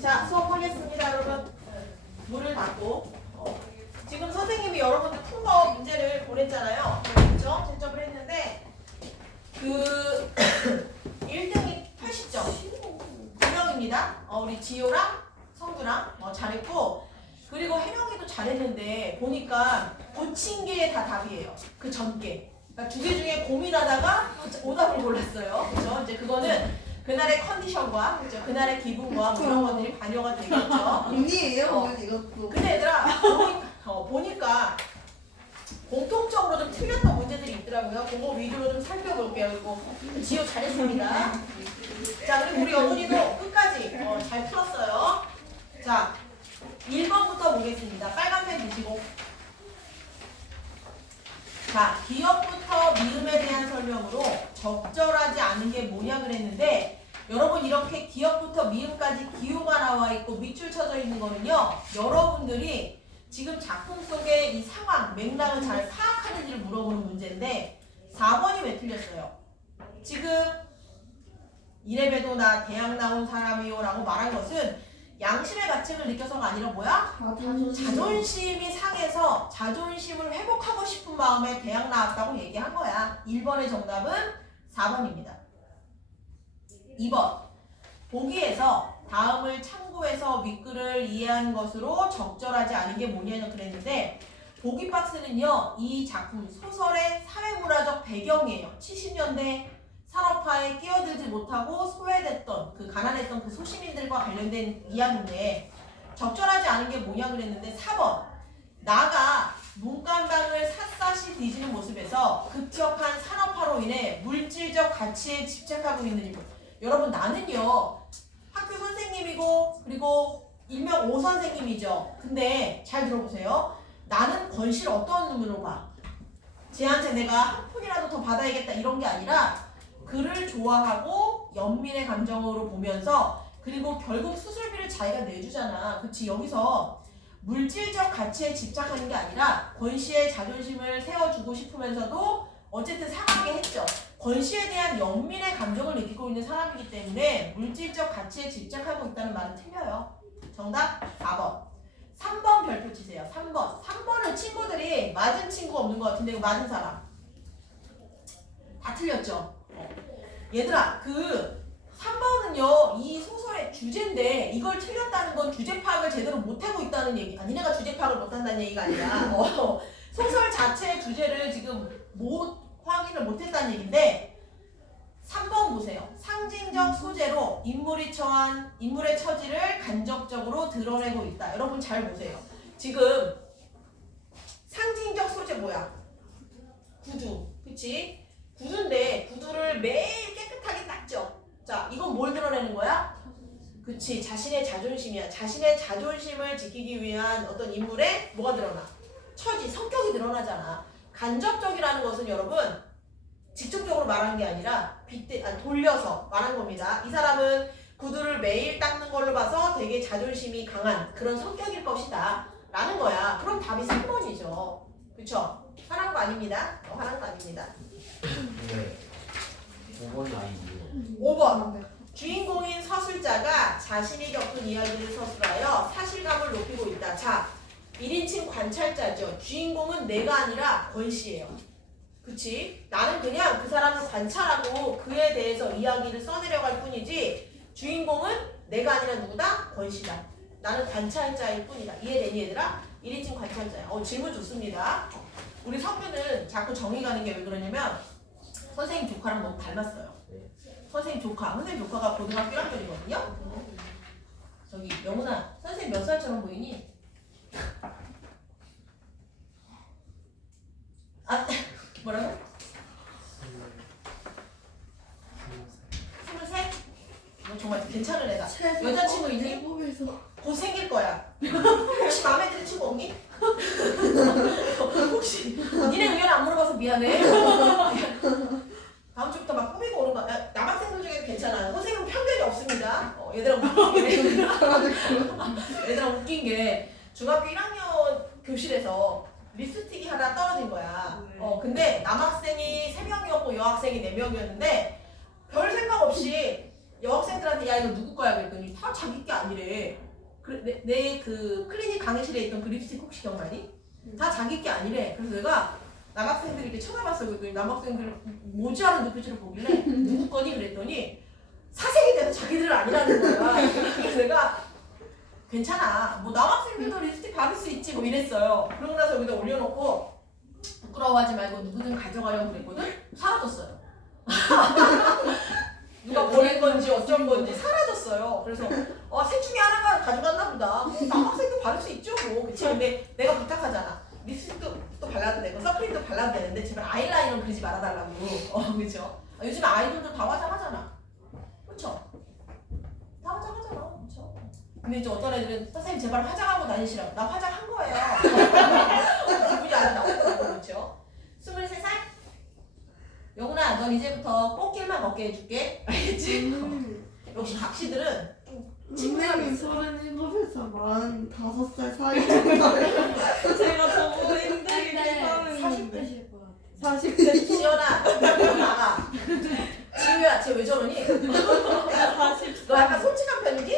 자, 수업하겠습니다, 여러분. 문을 닫고. 지금 선생님이 여러분들 푼 거 문제를 보냈잖아요. 그렇죠? 채점을 했는데 그 1등이 80점. 2명입니다. 우리 지효랑 성규랑 잘했고, 그리고 혜령이도 잘했는데 보니까 고친 게 다 답이에요. 그 전께. 그러니까 두 개 중에 고민하다가 오답을 골랐어요. 그렇죠? 이제 그거는 그날의 컨디션과 그죠? 그날의 기분과 뭐 이런 것들이 반영가 되겠죠. 언니예요, 이것도. 근데 얘들아 보니까 공통적으로 좀 틀렸던 문제들이 있더라고요. 그거 위주로 좀 살펴볼게요. 이거 지효 잘했습니다. 자, 그리고 우리 어머니도 끝까지 잘 풀었어요. 자, 1번부터 보겠습니다. 빨간 펜 드시고. 자, 기역부터 미음에 대한 설명으로 적절하지 않은 게 뭐냐 그랬는데, 여러분 이렇게 기역부터 미음까지 기호가 나와 있고 밑줄 쳐져 있는 거는요, 여러분들이 지금 작품 속의 이 상황, 맥락을 잘 파악하는지를 물어보는 문제인데 4번이 왜 틀렸어요? 지금 이래봬도 나 대학 나온 사람이요 라고 말한 것은 양심의 가책을 느껴서가 아니라 뭐야? 자존심이 상해서 자존심을 회복하고 싶은 마음에 대학 나왔다고 얘기한 거야. 1번의 정답은 4번입니다. 2번. 보기에서 다음을 참고해서 윗글을 이해한 것으로 적절하지 않은 게 뭐냐고 그랬는데, 보기 박스는요, 이 작품 소설의 사회문화적 배경이에요. 70년대 산업화에 끼어들지 못하고 소외됐던 그 가난했던 그 소시민들과 관련된 이야기인데, 적절하지 않은 게 뭐냐 그랬는데 4번. 나가 문간방을 샅샅이 뒤지는 모습에서 급격한 산업화로 인해 물질적 가치에 집착하고 있는 인물. 여러분, 나는요 학교 선생님이고 그리고 일명 오 선생님이죠. 근데 잘 들어보세요. 나는 권시를 어떤 눈으로 봐? 쟤한테 내가 한 푼이라도 더 받아야겠다 이런 게 아니라, 그를 좋아하고 연민의 감정으로 보면서, 그리고 결국 수술비를 자기가 내주잖아. 그치? 여기서 물질적 가치에 집착하는 게 아니라 권씨의 자존심을 세워주고 싶으면서도 어쨌든 상하게 했죠. 권씨에 대한 연민의 감정을 느끼고 있는 사람이기 때문에 물질적 가치에 집착하고 있다는 말은 틀려요. 정답 4번. 3번 별표 치세요. 3번. 3번은 친구들이 맞은 친구가 없는 것 같은데, 이거 맞은 사람 다 틀렸죠. 얘들아, 그 3번은요 이 소설의 주제인데, 이걸 틀렸다는 건 주제 파악을 제대로 못하고 있다는 얘기. 니네가 주제 파악을 못한다는 얘기가 아니라 소설 자체의 주제를 지금 확인을 못했다는 얘기인데, 3번 보세요. 상징적 소재로 인물의 처지를 간접적으로 드러내고 있다. 여러분 잘 보세요. 지금 상징적 소재 뭐야? 구두. 그치? 구두인데 구두를 매일 깨끗하게 닦죠. 자, 이건 뭘 드러내는 거야? 그치, 자신의 자존심이야. 자신의 자존심을 지키기 위한 어떤 인물의 뭐가 드러나? 처지, 성격이 드러나잖아. 간접적이라는 것은 여러분 직접적으로 말한 게 아니라 돌려서 말한 겁니다. 이 사람은 구두를 매일 닦는 걸로 봐서 되게 자존심이 강한 그런 성격일 것이다 라는 거야. 그럼 답이 3번이죠. 그쵸? 화난 거 아닙니다. 화난 거 아닙니다. 네. 5번이 아니고요. 5번. 주인공인 서술자가 자신이 겪은 이야기를 서술하여 사실감을 높이고 있다. 자, 1인칭 관찰자죠. 주인공은 내가 아니라 권씨예요. 그치? 나는 그냥 그 사람을 관찰하고 그에 대해서 이야기를 써내려갈 뿐이지, 주인공은 내가 아니라 누구다? 권씨다. 나는 관찰자일 뿐이다. 이해되니 얘들아? 1인칭 관찰자야. 질문 좋습니다. 우리 성규는 자꾸 정이 가는 게 왜 그러냐면 선생님 조카랑 너무 닮았어요. 선생님 조카가 고등학교 1학년이거든요. 저기 영훈아, 선생님 몇 살처럼 보이니? 뭐라고? 23? 너 정말 괜찮은 애다. 여자친구 있니? 곧 생길 거야. 혹시 마음에 드는 친구 없니? 혹시 니네 의견 안 물어봐서 미안해. 다음 주부터 막 꾸미고 오는 거야. 남학생들 중에 괜찮아요. 선생님은 편견이 없습니다. 얘들아 웃긴 게 중학교 1학년 교실에서 립스틱이 하나 떨어진 거야. 근데 남학생이 3명이었고 여학생이 4명이었는데 별 생각 없이 여학생들한테 야 이거 누구 거야 그랬더니 다 자기 게 아니래. 그래 내 그 클리닉 강의실에 있던 그 립스틱 혹시 기억나니? 다 자기 게 아니래. 그래서 내가 남학생들이 이렇게 쳐다봤어. 그랬더니 남학생들 모지않은 눈빛으로 보길래 누구 거니 그랬더니 사색이 돼서 자기들은 아니라는 거야. 그래서 내가 괜찮아. 뭐 남학생들도 립스틱 받을 수 있지 뭐 이랬어요. 그러고 나서 여기다 올려놓고 부끄러워하지 말고 누구든 가져가려고 그랬거든? 사라졌어요. 누가 버린 건지 어쩐 건지 사라졌어요. 그래서 셋 중에 하나가 가져갔나 보다. 남학생도 바를 수 있죠 뭐. 그치? 근데 내가 부탁하잖아. 립스틱도 또 발라도 되고 선크림도 발라도 되는데 제발 아이라이너 그리지 말아달라고. 그죠? 요즘 아이돌도 다 화장하잖아. 그쵸? 다 화장하잖아. 그쵸? 근데 이제 어떤 애들은 선생님 제발 화장하고 다니시라고. 나 화장한 거예요. 기분이 아주 나쁘더라고. 그쵸? 23살? 영훈아 넌 이제부터 꽃길만 걷게 해줄게. 알겠지? 역시 각시들은 선생님 37에서 45살 사이. 제가 저보다 힘들게 근데 계산했는데 40대실 것 같아. 40대 지연아 나가. 지우야 쟤 왜 저러니? 40. 너 약간 솔직한 편이지?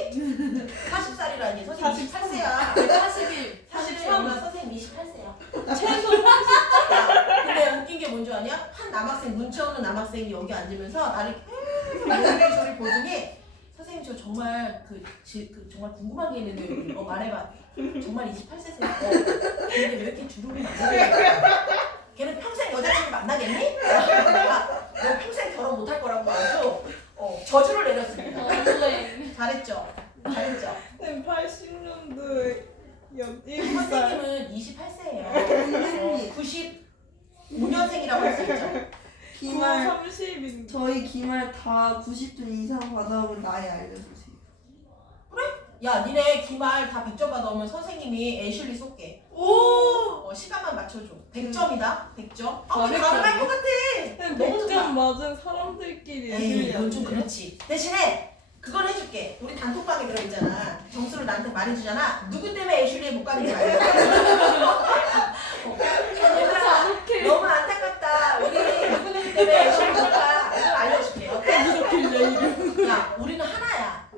40살이라니 선생님 28세야. 41. 사실은 영훈아 선생님 28세야. 최소 근데 웃긴 게 뭔지 아냐? 한 남학생 눈치 없는 남학생이 여기 앉으면서 나를 계속 요리조리 보더니 선생님 저 정말 정말 궁금한 게 있는데 말해봐. 정말 28세세요. 근데 왜 이렇게 주름이 많으세요? 걔는 평생 여자친구 만나겠니? 내가 너 평생 결혼 못할 거라고 아주 저주를 내렸습니다. 원래 잘했죠? 잘했죠? 80년도에 옆집 선생님은 28세예요. 95년생이라고 할 수 있죠? 기말 30인 저희 기말 다 90점 이상 받아오면 나이 알려주세요. 야 니네 기말 다 100점 받아오면 선생님이 애슐리 쏠게. 시간만 맞춰줘. 100점이다. 100점. 잘했다. 가능할 것 같아. 너무 100점 좋다. 맞은 사람들끼리 에이 이건 좀 그렇지. 대신에 그걸 해줄게. 우리 단톡방에 들어있잖아. 점수를 나한테 말해주잖아. 누구 때문에 애슐리에 못 가는지 알려. 너무 안타깝다. 우리 누구누구 때문에 애슐리 못 가. 이걸 알려줄게. 어때? 야 우리는 하나야.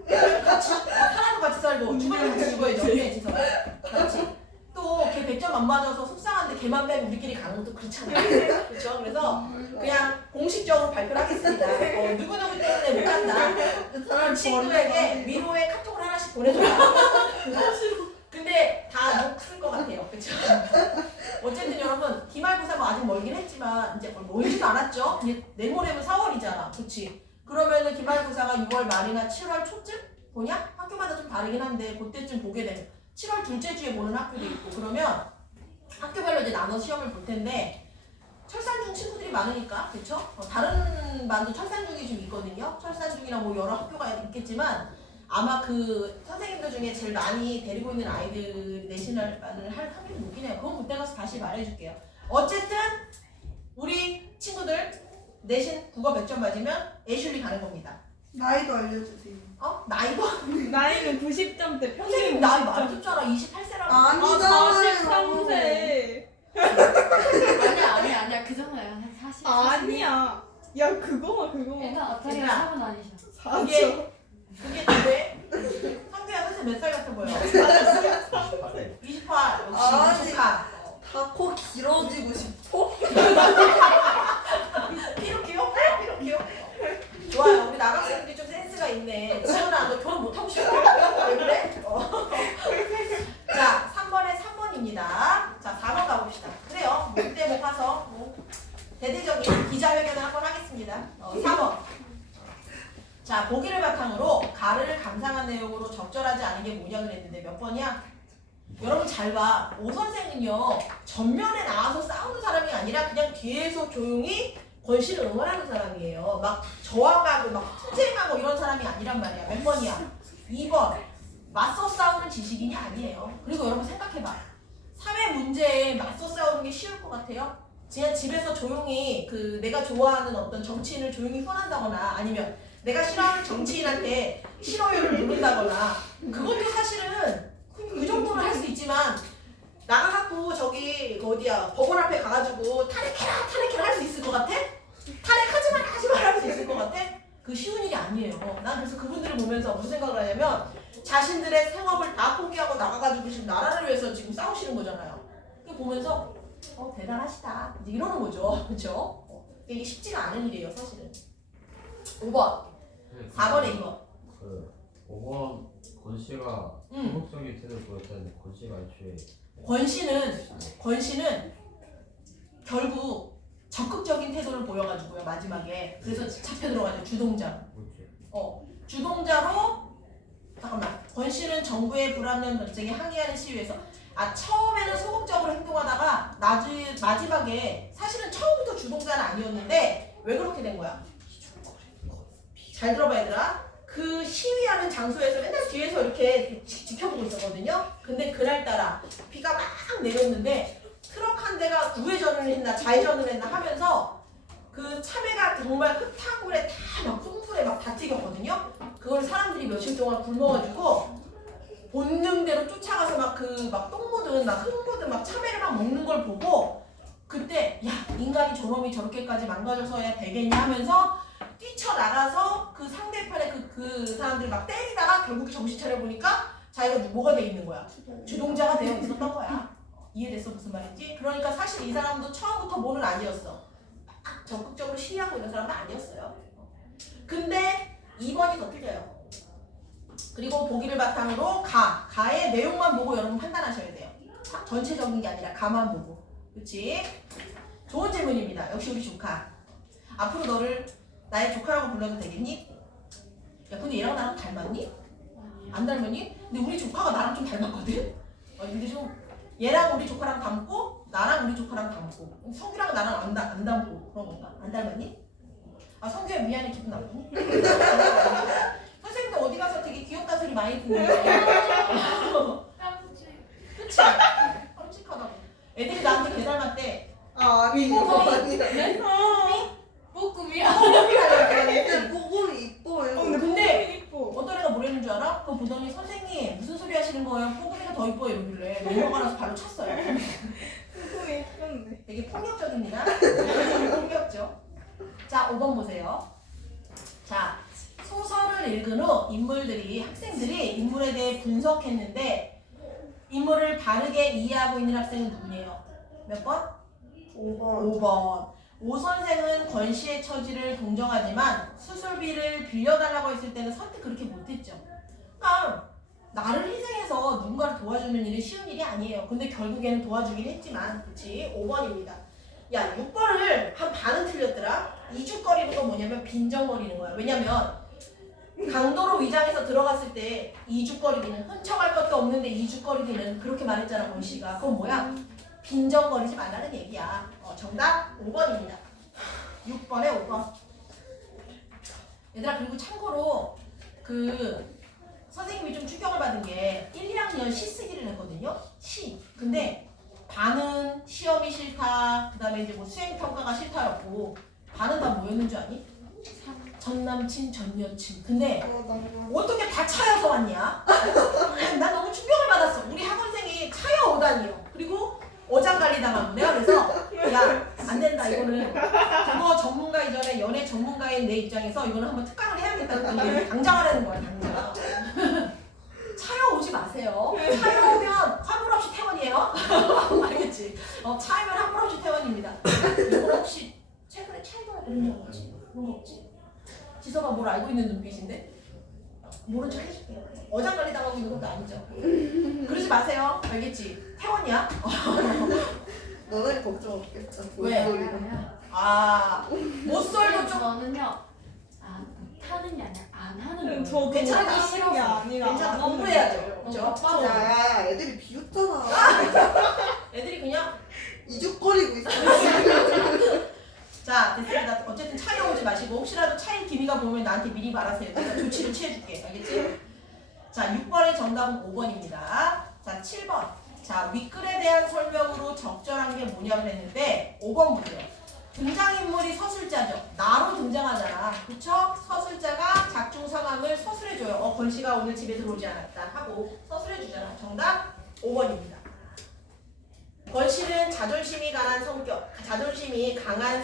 같이 하나도 같이 살고 죽으면 같이 죽어야지. 어때 지성? 같이. 또 걔 100점 안 맞아서 속상한데 걔만 빼고 우리끼리 가는 것도 그렇잖아. 그렇죠? 그래서 그냥 공식적으로 발표를 하겠습니다. 누구누구 때문에 못 간다. 그 친구에게 위로의 카톡을 하나씩 보내줘라. 근데 다 못 쓸 것 같아요. 그렇죠? 어쨌든 여러분 기말고사 뭐 아직 멀긴 했지만 이제 멀진 않았죠? 이제 내모레면 4월이잖아. 그렇지? 그러면은 기말고사가 6월 말이나 7월 초쯤 보냐? 학교마다 좀 다르긴 한데 그때쯤 보게 되면 7월 둘째 주에 보는 학교도 있고 그러면 학교별로 이제 나눠 시험을 볼 텐데 철산중 친구들이 많으니까 그쵸? 다른 반도 철산중이 좀 있거든요. 철산중이나 뭐 여러 학교가 있겠지만 아마 그 선생님들 중에 제일 많이 데리고 있는 아이들 내신을 할 확률이 높긴 해요. 그건 그때 가서 다시 말해줄게요. 어쨌든 우리 친구들 내신 국어 100점 맞으면 애슐리 가는 겁니다. 나이도 알려주세요. 나이도? 나이는 90점대 평균 선생님 나이 90점. 말해줬잖아. 28세라고. 아니잖아요. 43세. 아니야 그 정도야 한 40. 아니야. 야 그거만. 일단 어떻게 얘들아. 사면 아니죠. 4점. 그게 돼? 성규야 선생님 몇 살 같아 보여? 28. 역시 아니. 축하. 다 코 길어지고 싶어? 피노키오? 피노키오? 좋아요. 우리 남학생들이 좀 센스가 있네. 지훈아 너 결혼 못하고 싶어? 왜 그래? 자 3번에 3번입니다. 자 4번 가봅시다. 그래요. 이때 못 가서 대대적인 기자회견을 한번 하겠습니다. 4번. 자 보기를 바탕으로 가르를 감상한 내용으로 적절하지 않은 게 뭐냐 그랬는데 몇 번이야? 여러분 잘 봐. 오 선생은요 전면에 나와서 싸우는 사람이 아니라 그냥 뒤에서 조용히 권씨를 응원하는 사람이에요. 막 저항하고 막 투쟁하고 이런 사람이 아니란 말이야. 몇 번이야? 2번. 맞서 싸우는 지식인이 아니에요. 그리고 여러분 생각해봐. 사회 문제에 맞서 싸우는 게 쉬울 것 같아요? 그냥 집에서 조용히 내가 좋아하는 어떤 정치인을 조용히 후원한다거나 아니면 내가 싫어하는 정치인한테 싫어요를 누른다거나 그것도 사실은 그 정도는 할 수 있지만 나가갖고 저기 어디야 법원 앞에 가가지고 탄핵해라 할 수 있을 것 같아? 탄핵하지마 하지마 할 수 있을 것 같아? 그 쉬운 일이 아니에요. 난 그래서 그분들을 보면서 무슨 생각을 하냐면 자신들의 생업을 다 포기하고 나가가지고 지금 나라를 위해서 지금 싸우시는 거잖아요. 그거 보면서 대단하시다 이제 이러는 거죠. 그렇죠? 이게 쉽지가 않은 일이에요 사실은. 5번 4번에 2번 그 5번 권씨가 소극적인 태도를 보였다는데 권씨가 애초에 권씨는 결국 적극적인 태도를 보여가지고요 마지막에 그래서 잡혀 들어가죠 주동자. 뭐지? 주동자로 잠깐만 권씨는 정부의 불합리한 정책에 항의하는 시위에서 처음에는 소극적으로 행동하다가 마지막에 사실은 처음부터 주동자는 아니었는데 왜 그렇게 된 거야? 잘 들어봐 얘들아. 그 시위하는 장소에서 맨날 뒤에서 이렇게 지켜보고 있었거든요. 근데 그날따라 비가 막 내렸는데 트럭 한 대가 우회전을 했나 좌회전을 했나 하면서 그 참외가 정말 흙탕물에 다 막 똥풀에 막 다 튀겼거든요. 그걸 사람들이 며칠 동안 굶어가지고 본능대로 쫓아가서 막 똥 묻은 막 흙 묻은 막 참외를 막 먹는 걸 보고 그때 야 인간이 저놈이 저렇게까지 망가져서야 되겠냐 하면서 뛰쳐나가서 그 상대편에 그 사람들 막 때리다가 결국 정신 차려보니까 자기가 뭐가 돼 있는 거야? 주동자가 되어 있었던 거야. 이해됐어 무슨 말인지? 그러니까 사실 이 사람도 처음부터 뭐는 아니었어. 막 적극적으로 시위하고 있는 사람은 아니었어요. 근데 2번이 더 틀려요. 그리고 보기를 바탕으로 가의 내용만 보고 여러분 판단하셔야 돼요. 전체적인 게 아니라 가만 보고. 그치? 좋은 질문입니다. 역시 우리 조카. 앞으로 너를 나의 조카라고 불러도 되겠니? 야 근데 얘랑 나랑 닮았니? 안 닮았니? 근데 우리 조카가 나랑 좀 닮았거든? 근데 좀 얘랑 우리 조카랑 닮고 나랑 우리 조카랑 닮고 성규랑 나랑 안 닮고 그런 건가? 안 닮았니? 성규야 미안해 기분 나쁘니? 선생님도 어디 가서 되게 귀엽다 소리 많이 듣는데 그치? 깜찍하다고 애들이 나한테 개 닮았대. 아니 이거 아니야. 뽀꿈이야. 근데 뽀글이 이뻐요. 근데 이뻐. 어떤 애가 뭐라는 줄 알아? 그거 보더니 선생님 무슨 소리 하시는 거예요? 뽀금이가 더 이뻐 이러길래 넘어가 나서 바로 쳤어요. 뽀꿈이 예쁜데. 되게 폭력적입니다. 폭력적. 자 5번 보세요. 자 소설을 읽은 후 학생들이 인물에 대해 분석했는데 인물을 바르게 이해하고 있는 학생은 누구예요? 몇 번? 5번. 오 선생은 권씨의 처지를 동정하지만 수술비를 빌려달라고 했을 때는 선뜻 그렇게 못했죠. 그러니까 나를 희생해서 누군가를 도와주는 일은 쉬운 일이 아니에요. 근데 결국에는 도와주긴 했지만 그치? 5번입니다. 야 6번을 한 반은 틀렸더라. 이죽거리는 건 뭐냐면 빈정거리는 거야. 왜냐면 강도로 위장해서 들어갔을 때 이죽거리기는 훔쳐갈 것도 없는데 이죽거리기는 그렇게 말했잖아 권씨가. 그건 뭐야? 빈정거리지 말라는 얘기야. 정답 5번입니다. 6번에 5번. 얘들아 그리고 참고로 선생님이 좀 충격을 받은 게 1, 2학년 시 쓰기를 했거든요. 시. 근데 반은 시험이 싫다. 그 다음에 이제 뭐 수행평가가 싫다였고 반은 다 뭐였는 줄 아니? 전 남친 전 여친. 근데 어떻게 다 차여서 왔냐? 나 너무 충격을 받았어. 우리 학원생이 차여 오다니요. 그리고 어장관리 당하고 내가 그래서 야 안 된다 이거는 국어 전문가 이전에 연애 전문가인 내 입장에서 이거는 한번 특강을 해야겠다고 당장 하라는 거야 당장. 차여 오지 마세요. 차여 오면 환불 없이 퇴원이에요. 알겠지? 차이면 환불 없이 퇴원입니다. 이거 혹시 최근에 차이가 그런 거 없지? 그런 거 없지? 지서가 뭘 알고 있는 눈빛인데? 모른 척 해줄게요. 어장관리 당하고 있는 것도 아니죠. 그러지 마세요. 알겠지? 퇴원이야. 너네 걱정 없겠다. 왜? 모쏠도 좀 저는요. 못하는 게 아니라 안 하는 거예요. 저 괜찮아. 하기 싫은 게 아니라 괜찮아. 안 하는 공부해야죠. 거예요. 그죠? 야야야 애들이 비웃잖아. 애들이 그냥 이죽거리고 있어. 자 됐습니다. 어쨌든 차려 오지 마시고 혹시라도 차일 기미가 보면 나한테 미리 말하세요. 내가 조치를 취해줄게. 알겠지? 자 6번의 정답은 5번입니다. 자 7번. 자 윗글에 대한 설명으로 적절한 게 뭐냐고 했는데 5번 보세요. 등장인물이 서술자죠. 나로 등장하잖아. 그쵸? 서술자가 작중 상황을 서술해줘요. 권씨가 오늘 집에 들어오지 않았다 하고 서술해주잖아. 정답 5번입니다. 권씨는 자존심이 강한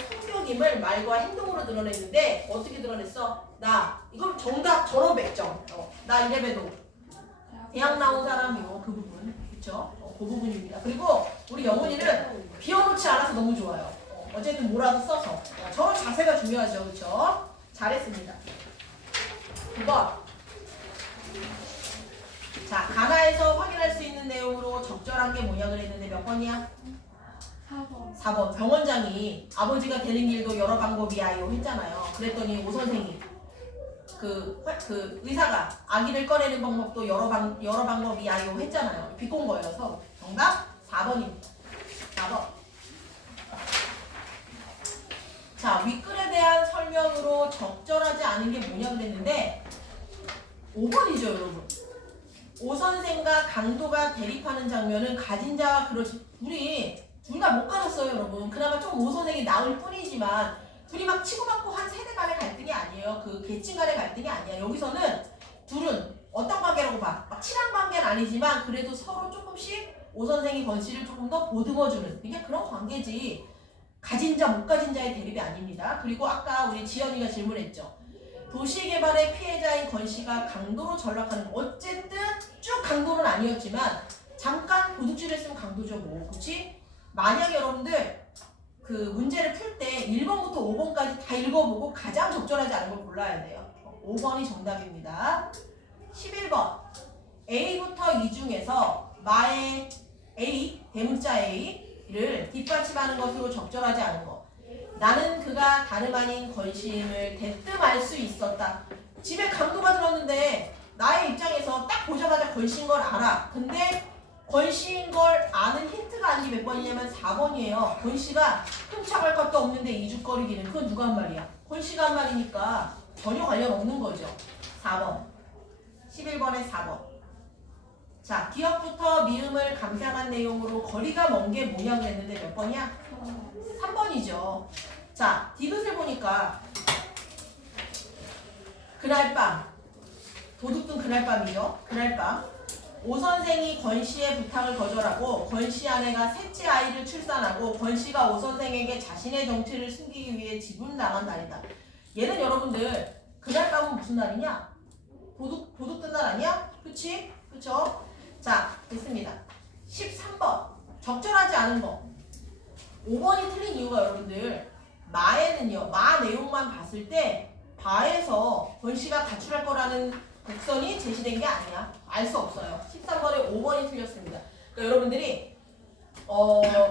성격임을 말과 행동으로 드러냈는데 어떻게 드러냈어? 나 이걸 정답 전원 100점. 나 이래봬도 대학 나온 사람이요 그 부분 그쵸? 그 부분입니다. 그리고 우리 영훈이는 비워놓지 않아서 너무 좋아요. 어쨌든 뭐라도 써서 저런 자세가 중요하죠, 그쵸? 잘했습니다. 9번. 자, 가나에서 확인할 수 있는 내용으로 적절한 게 뭐냐 그랬는데 몇 번이야? 4번. 4번. 병원장이 아버지가 되는 길도 여러 방법이야요 했잖아요. 그랬더니 오 선생이 그 의사가 아기를 꺼내는 방법도 여러 방법이야요 했잖아요. 비꼰 거예요, 서로. 정답 4번입니다. 4번. 자, 윗글에 대한 설명으로 적절하지 않은 게 뭐냐 그랬는데 5번이죠, 여러분. 오 선생과 강도가 대립하는 장면은 가진 자와 그렇지 우리 둘 다 못 가졌어요, 여러분. 그나마 좀 오 선생이 나을 뿐이지만 둘이 막 치고받고 한 세대 간의 갈등이 아니에요. 그 계층 간의 갈등이 아니야. 여기서는 둘은 어떤 관계라고 봐. 막 친한 관계는 아니지만 그래도 서로 조금씩 오 선생이 권 씨를 조금 더 보듬어주는 이게 그런 관계지. 가진 자, 못 가진 자의 대립이 아닙니다. 그리고 아까 우리 지연이가 질문했죠. 도시개발의 피해자인 권 씨가 강도로 전락하는 어쨌든 쭉 강도는 아니었지만 잠깐 도둑질을 했으면 강도죠 뭐 그치? 만약에 여러분들 그 문제를 풀 때 1번부터 5번까지 다 읽어보고 가장 적절하지 않은 걸 골라야 돼요. 5번이 정답입니다. 11번 A부터 E 중에서 마의 A, 대문자 A를 뒷받침하는 것으로 적절하지 않은 것. 나는 그가 다름 아닌 권씨임을 대뜸 알 수 있었다. 집에 강도가 들었는데 나의 입장에서 딱 보자마자 권씨인 걸 알아. 근데 권씨인 걸 아는 힌트가 아닌 게 몇 번이냐면 4번이에요. 권씨가 훔쳐갈 것도 없는데 이죽거리기는 그건 누가 한 말이야? 권씨가 한 말이니까 전혀 관련 없는 거죠. 4번. 11번에 4번. 자, 기억부터 미음을 감상한 내용으로 거리가 먼 게 뭐냐 그랬는데 몇 번이야? 3번이죠. 자, 디귿을 보니까 그날 밤 도둑든 그날 밤이죠. 그날 밤 오 선생이 권 씨의 부탁을 거절하고 권 씨 아내가 셋째 아이를 출산하고 권 씨가 오 선생에게 자신의 정체를 숨기기 위해 집을 나간 날이다. 얘는 여러분들 그날 밤은 무슨 날이냐? 도둑 든 날 아니야? 그치? 그쵸? 자, 됐습니다. 13번 적절하지 않은 거. 5번이 틀린 이유가 여러분들 마에는요. 마 내용만 봤을 때 바에서 권 씨가 가출할 거라는 곡선이 제시된 게 아니야. 알 수 없어요. 13번에 5번이 틀렸습니다. 그러니까 여러분들이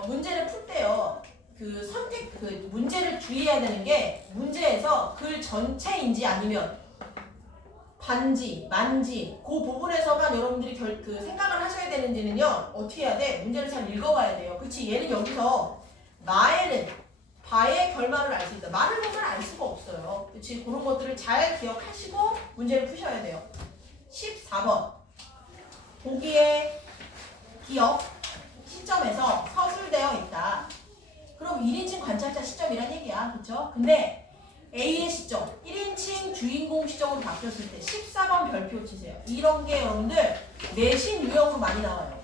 문제를 풀 때요. 그 문제를 주의해야 되는 게 문제에서 글 전체인지 아니면 반지, 만지 그 부분에서만 여러분들이 생각을 하셔야 되는지는요. 어떻게 해야 돼? 문제를 잘 읽어봐야 돼요. 그치? 얘는 여기서 마에는 바의 결말을 알 수 있다. 말을 보면 알 수가 없어요. 그치? 그런 것들을 잘 기억하시고 문제를 푸셔야 돼요. 14번 보기에 기억 시점에서 서술되어 있다. 그럼 1인칭 관찰자 시점이란 얘기야. 그쵸? 근데 A의 시점 1인칭 주인공 시점으로 바뀌었을 때 14번 별표 치세요. 이런 게 여러분들 내신 유형으로 많이 나와요.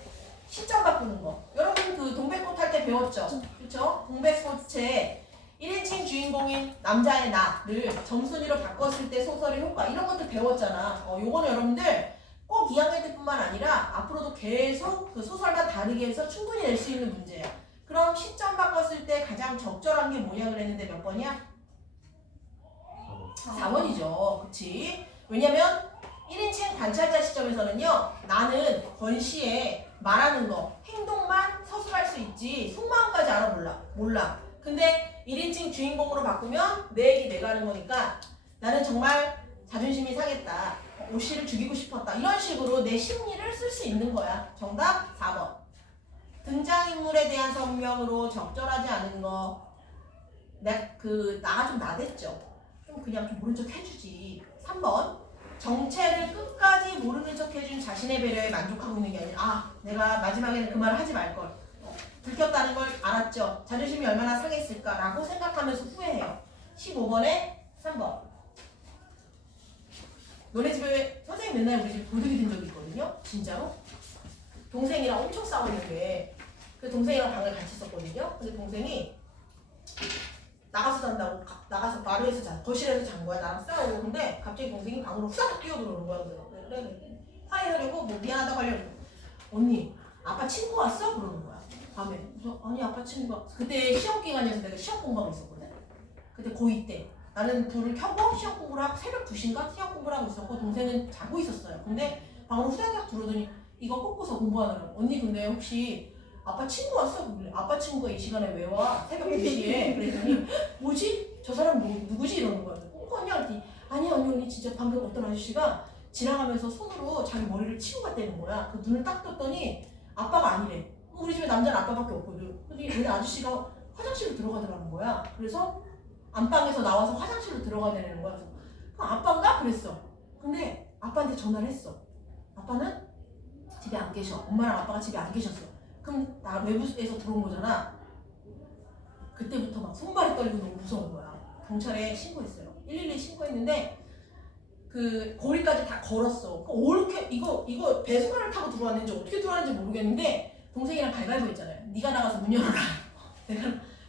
시점 바꾸는 거. 여러분 그 동백꽃 할 때 배웠죠? 그쵸? 동백꽃의 1인칭 주인공인 남자의 나를 점순위로 바꿨을 때 소설의 효과 이런 것들 배웠잖아. 요거는 여러분들 꼭 2학년 때뿐만 아니라 앞으로도 계속 그 소설만 다르게 해서 충분히 낼 수 있는 문제야. 그럼 시점 바꿨을 때 가장 적절한 게 뭐냐 그랬는데 몇 번이야? 4번이죠. 그치? 왜냐면 1인칭 관찰자 시점에서는요. 나는 권 씨의 말하는 거, 행동만 서술할 수 있지 속마음까지 알아 몰라. 근데 1인칭 주인공으로 바꾸면 내 얘기 내가 하는 거니까 나는 정말 자존심이 상했다. 오 씨를 죽이고 싶었다. 이런 식으로 내 심리를 쓸 수 있는 거야. 정답 4번. 등장인물에 대한 설명으로 적절하지 않은 거. 나가 좀 나댔죠. 그냥 좀 모른 척 해주지. 3번 정체를 끝까지 모르는 척 해준 자신의 배려에 만족하고 있는 게 아니라 내가 마지막에는 그 말을 하지 말걸. 들켰다는 걸 알았죠. 자존심이 얼마나 상했을까라고 생각하면서 후회해요. 15번에 3번 너네 집에 선생님 맨날 우리 집 도둑이 된 적이 있거든요. 진짜로. 동생이랑 엄청 싸웠는데 그래서 동생이랑 방을 같이 썼거든요. 근데 동생이 나가서 잔다고 나가서 마루에서 거실에서 잔 거야. 나랑 싸우고. 근데 갑자기 동생이 방으로 후다닥 뛰어들어오는 거야. 그래. 화해하려고 뭐 미안하다고 하려고. 언니 아빠 친구 왔어? 그러는 거야. 밤에. 그래서 아니 아빠 친구가 그때 시험 기간이어서 내가 시험 공부하고 있었거든. 그때 고2 때 나는 불을 켜고 시험 공부를 하고 새벽 2시인가 시험 공부를 하고 있었고 동생은 자고 있었어요. 근데 방으로 후다닥 들어오더니 이거 꽂고서 공부하느라고. 언니 근데 혹시 아빠 친구 왔어? 그래. 아빠 친구가 이 시간에 왜 와? 새벽 2시에. 그랬더니 뭐지? 저 사람 누구지? 이러는 거야. 언니 할때 아니 언니 진짜 방금 어떤 아저씨가 지나가면서 손으로 자기 머리를 치고 갔다는 거야. 그 눈을 딱 떴더니 아빠가 아니래. 우리 집에 남자는 아빠밖에 없거든. 근데 왜 아저씨가 화장실로 들어가더라는 거야. 그래서 안방에서 나와서 화장실로 들어가야 되는 거야. 그래서 아빠인가? 그랬어. 근데 아빠한테 전화를 했어. 아빠는 집에 안 계셔. 엄마랑 아빠가 집에 안 계셨어. 그럼 나 외부에서 들어온 거잖아. 그때부터 막 손발이 떨리고 너무 무서운 거야. 경찰에 신고했어요. 112 신고했는데 그 거리까지 다 걸었어. 이렇게 이거 배수관을 타고 들어왔는지 어떻게 들어왔는지 모르겠는데 동생이랑 갈갈보 했잖아요. 네가 나가서 문 열어라.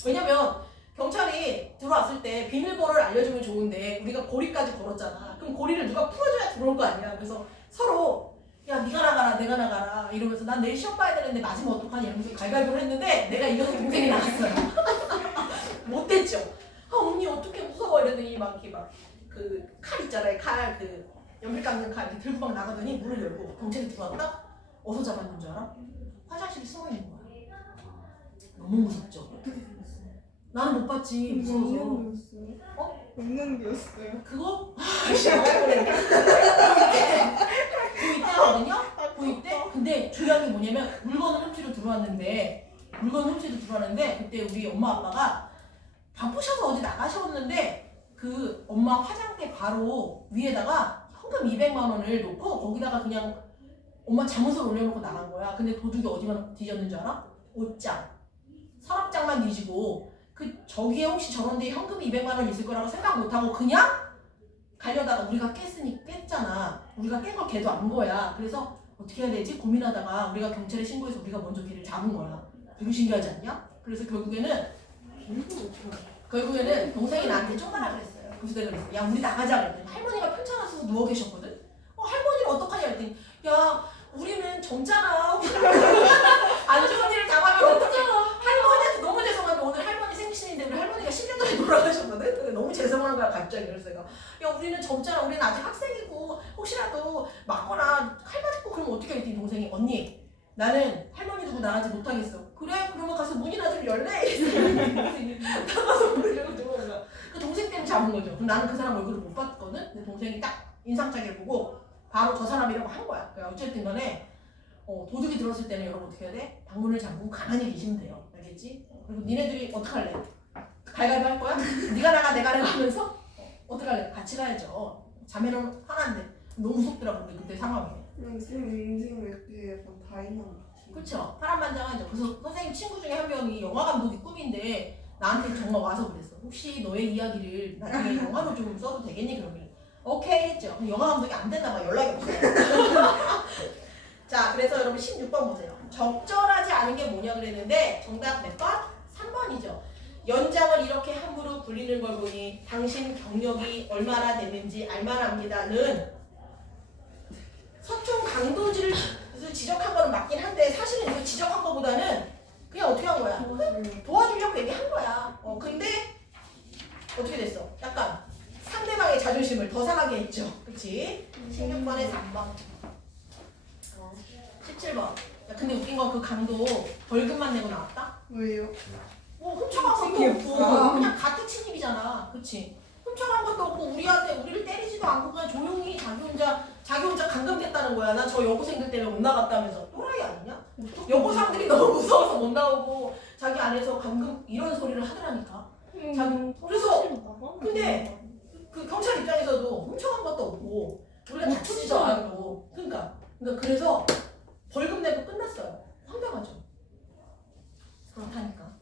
왜냐면 경찰이 들어왔을 때 비밀번호를 알려주면 좋은데 우리가 고리까지 걸었잖아. 그럼 고리를 누가 풀어줘야 들어올 거 아니야. 그래서 서로 야 네가 나가라 내가 나가라 이러면서 난 내일 시험 봐야 되는데 맞으면 어떡하냐 이러면서 갈갈보를 했는데 내가 이겨서 동생이 나갔어요. 못됐죠. 아 언니 어떻게 무서워 이러더니 막 이렇게 막 그 칼 있잖아요. 칼 그 연필 깎는 칼 이렇게 들고 막 나가더니 문을 열고 경찰이 들어왔다. 어디서 잡았는 줄 알아? 화장실에 숨어 있는 거야. 너무 무섭죠. 어떻게 생겼어요? 나는 못 봤지 무서워서. 명령기였어요. 어? 명령기였어요. 그거? 고2때거든요? 고2때? 근데 중요한 게 뭐냐면 물건을 훔치러 들어왔는데 그때 우리 엄마 아빠가 바쁘셔서 어디 나가셨는데 그 엄마 화장대 바로 위에다가 현금 200만 원을 놓고 거기다가 그냥 엄마 잠옷을 올려놓고 나간 거야. 근데 도둑이 어디만 뒤졌는 줄 알아? 옷장 서랍장만 뒤지고 저기에 혹시 저런 데에 현금 200만 원 있을 거라고 생각 못하고 그냥 가려다가 우리가 깼잖아. 우리가 깬 걸 걔도 안 거야. 그래서 어떻게 해야 되지? 고민하다가 우리가 경찰에 신고해서 우리가 먼저 걔를 잡은 거야. 되게 신기하지 않냐? 그래서 결국에는 동생이 나한테 쫓아라 그랬어요. 그래서 내가 그랬어. 야 우리 나가자 그랬더니 할머니가 편찮아서 누워 계셨거든? 할머니는 어떡하냐 그랬더니 야 우리는 젊잖아. 혹시 안 좋은 일을 당하면 어떡해. 할머니한테 너무 죄송한데 오늘 할머니 생신인데 우리 할머니가 10년 전에 돌아가셨거든? 근데 너무 죄송한 거야 갑자기. 그래서 내가 야 우리는 젊잖아. 우리는 아직 학생이고 혹시라도 맞거나 칼 맞고 그러면 어떻게 했더니 동생이 언니 나는 할머니 두고 나가지 못하겠어. 그래? 그러면 가서 문이나 좀 열래? 나가서 문을 두고 내가 그 동생 때문에 잡은 거죠. 그럼 나는 그 사람 얼굴을 못 봤거든? 근데 동생이 딱 인상착의를 보고 바로 저 사람이라고 한 거야. 그러니까 어쨌든 간에 도둑이 들어왔을 때는 여러분 어떻게 해야 돼? 방문을 잠그고 가만히 계시면 돼요. 알겠지? 그리고 니네들이 어떡할래? 갈갈보 할 거야? 네가 나가 내가 나가 하면서 어떡할래? 같이 가야죠. 자매는 하나인데 너무 무섭더라고 그때 상황이. 그냥 쌤 인생 이렇게 약간 다이나믹. 그렇죠. 파란만장하죠. 그래서 선생님 친구 중에 한 명이 영화 감독이 꿈인데 나한테 정말 와서 그랬어. 혹시 너의 이야기를 나중에 영화로 좀 써도 되겠니? 그러면 오케이 했죠. 그럼 영화 감독이 안 됐나 봐. 연락이 없어요. 자, 그래서 여러분 16번 보세요. 적절하지 않은 게 뭐냐 그랬는데 정답 몇 번? 3번이죠. 연장을 이렇게 함부로 굴리는 걸 보니 당신 경력이 얼마나 됐는지 알만합니다는 서총 강도질을 지적한 거는 맞긴 한데 사실은 이거 지적한 거보다는 그냥 어떻게 한 거야? 도와주려고 얘기한 거야. 근데 어떻게 됐어? 약간 상대방의 자존심을 더 상하게 했죠. 그치? 16번에 3번 17번 야, 근데 웃긴 건 그 강도 벌금만 내고 나왔다? 왜요? 훔쳐간 것도 없고 그냥 가택 침입이잖아. 그치? 훔쳐간 것도 없고 우리를 때리지도 않고 그냥 조용히 자기 혼자 감금됐다는 거야. 나 저 여고생들 때문에 못 나갔다면서 또라이 아니냐? 여고생들이 너무 무서워서 못 나오고 자기 안에서 감금 이런 소리를 하더라니까. 그래서 근데 그 경찰 입장에서도 훔쳐간 것도 없고 우리가 다치지도 않고 그러니까 그래서 벌금 내고 끝났어요. 황당하죠. 그렇다니까.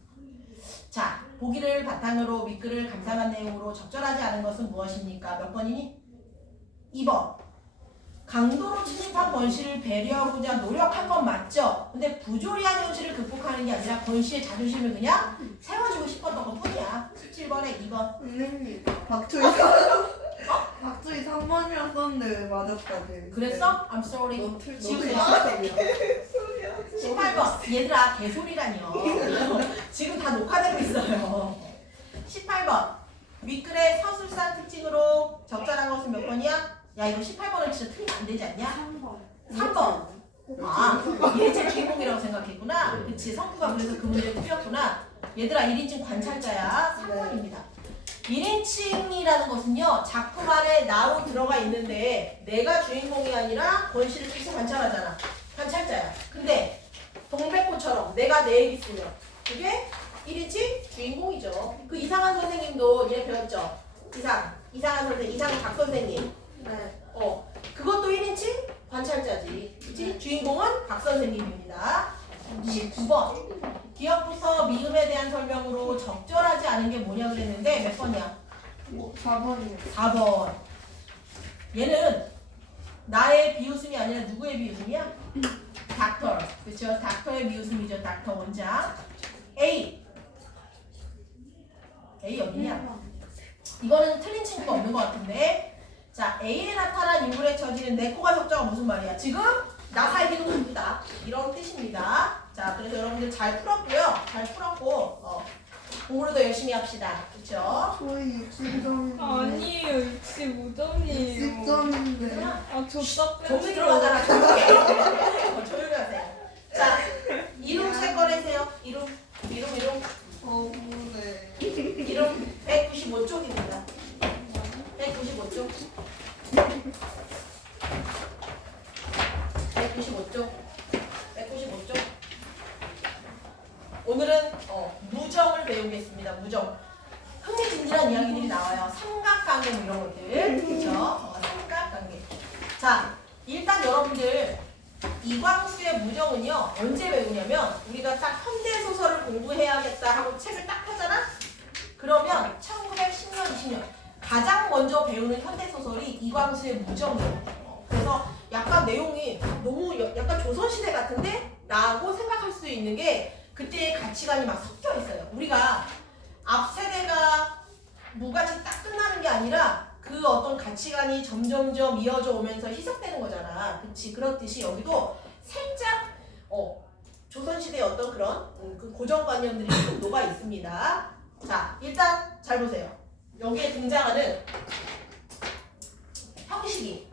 자, 보기를 바탕으로 윗글을 감상한 내용으로 적절하지 않은 것은 무엇입니까? 몇 번이니? 2번. 강도로 침입한 권씨를 배려하고자 노력한 건 맞죠? 근데 부조리한 현실을 극복하는 게 아니라 권씨의 자존심을 그냥 세워주고 싶었던 것 뿐이야. 17번에 2번. 선생님 박초희 박초희 3번이랑 썼는데 왜 맞았다지? 그랬어? I'm sorry. 너 지우세요. 틀렸어. 18번. 얘들아, 개소리라니요. 지금 다 녹화되고 있어요. 18번. 윗글의 서술상 특징으로 적절한 것은 몇 번이야? 야, 이거 18번은 진짜 틀리면 안 되지 않냐? 3번. 3번. 아, 이게 주인공이라고 생각했구나. 그치, 성구가 그래서 그 문제를 풀렸구나. 얘들아, 1인칭 관찰자야. 3번입니다. 1인칭이라는 것은요, 작품 안에 나로 들어가 있는데 내가 주인공이 아니라 권씨를 계속 관찰하잖아. 관찰자야. 근데 동백꽃처럼 내가 내 얘기 쓰면 그게 1인칭 주인공이죠. 그 이상한 선생님도 얘 배웠죠? 이상한 선생님, 이상한 박 선생님. 네. 그것도 1인칭 관찰자지. 그치? 주인공은 박 선생님입니다. 19번. 기억부터 미음에 대한 설명으로 적절하지 않은 게 뭐냐 그랬는데 몇 번이야? 4번이요. 4번. 얘는 나의 비웃음이 아니라 누구의 비웃음이야? 닥터. 그렇죠? 닥터의 비웃음이죠. 닥터 원장. A. A 어디냐? 이거는 틀린 친구가 없는 것 같은데. 자, A에 나타난 인물의 처지는 내 코가 석자가 무슨 말이야? 지금 나 살기도 바쁘다. 이런 뜻입니다. 자, 그래서 여러분들 잘 풀었고요. 잘 풀었고 공부를 더 열심히 합시다. 그렇죠? 거의 60점인데. 아니에요, 65점이에요. 60점인데. 아, 저 조용히 들어가잖아. 조용히. 조용히 하세요. 자, 이름 세 꺼내세요. 이름. 억울해. 이름 195쪽입니다. 195쪽. 195쪽. 195쪽. 오늘은 무정을 배우겠습니다. 무정. 흥미진진한 이야기들이 나와요. 삼각관계 뭐 이런 것들. 그렇죠? 삼각관계. 자, 일단 여러분들 이광수의 무정은요. 언제 배우냐면 우리가 딱 현대소설을 공부해야겠다 하고 책을 딱 펴잖아? 그러면 1910년, 20년 가장 먼저 배우는 현대소설이 이광수의 무정이에요. 그래서 약간 내용이 너무 약간 조선시대 같은데? 라고 생각할 수 있는 게 그때의 가치관이 막 섞여 있어요. 우리가 앞 세대가 무같이 딱 끝나는 게 아니라 그 어떤 가치관이 점점점 이어져 오면서 희석되는 거잖아. 그치? 그렇듯이 여기도 살짝 조선시대의 어떤 그런 그 고정관념들이 좀 녹아 있습니다. 자, 일단 잘 보세요. 여기에 등장하는 형식이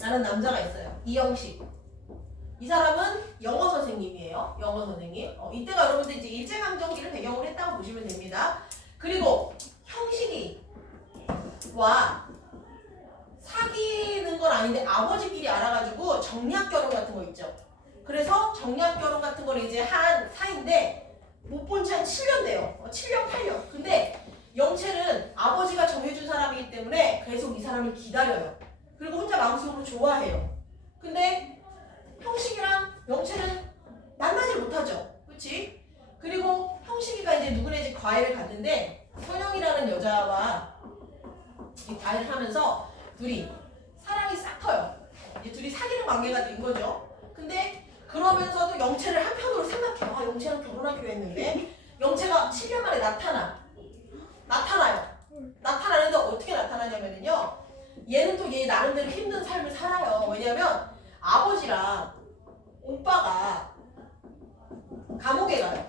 라는 남자가 있어요. 이형식. 이 사람은 영어 선생님이에요. 영어 선생님. 이때가 여러분들 이제 일제강점기를 배경으로 했다고 보시면 됩니다. 그리고 형식이 와 사귀는 건 아닌데 아버지끼리 알아가지고 정략결혼 같은 거 있죠. 그래서 정략결혼 같은 걸 이제 한 사이인데 못 본 지 한 7년 돼요. 7년, 8년. 근데 영채는 아버지가 정해준 사람이기 때문에 계속 이 사람을 기다려요. 그리고 혼자 마음속으로 좋아해요. 근데 형식이랑 영채는 만나질 못하죠. 그치? 그리고 형식이가 이제 누구네 집 과외를 갔는데 선영이라는 여자와 이 과외를 하면서 둘이 사랑이 싹 터요. 이제 둘이 사귀는 관계가 된 거죠. 근데 그러면서도 영채를 한편으로 생각해요. 아, 영채랑 결혼하기로 했는데 영채가 7년 만에 나타나요. 나타나는데 어떻게 나타나냐면요. 얘는 또 얘 나름대로 힘든 삶을 살아요. 왜냐면 아버지랑 오빠가 감옥에 가요.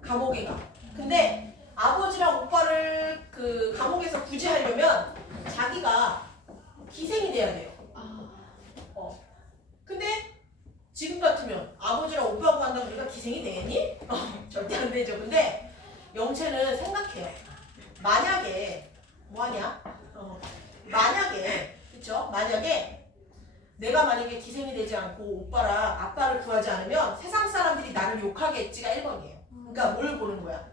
감옥에 가. 근데 아버지랑 오빠를 그 감옥에서 구제하려면 자기가 기생이 돼야 돼요. 근데 지금 같으면 아버지랑 오빠가 한다고 우리가 기생이 되겠니? 절대 안 되죠. 근데 영채는 생각해요. 만약에 뭐하냐? 만약에 그쵸? 만약에 내가 만약에 기생이 되지 않고 오빠랑 아빠를 구하지 않으면 세상 사람들이 나를 욕하겠지가 1번이에요. 그러니까 뭘 보는 거야?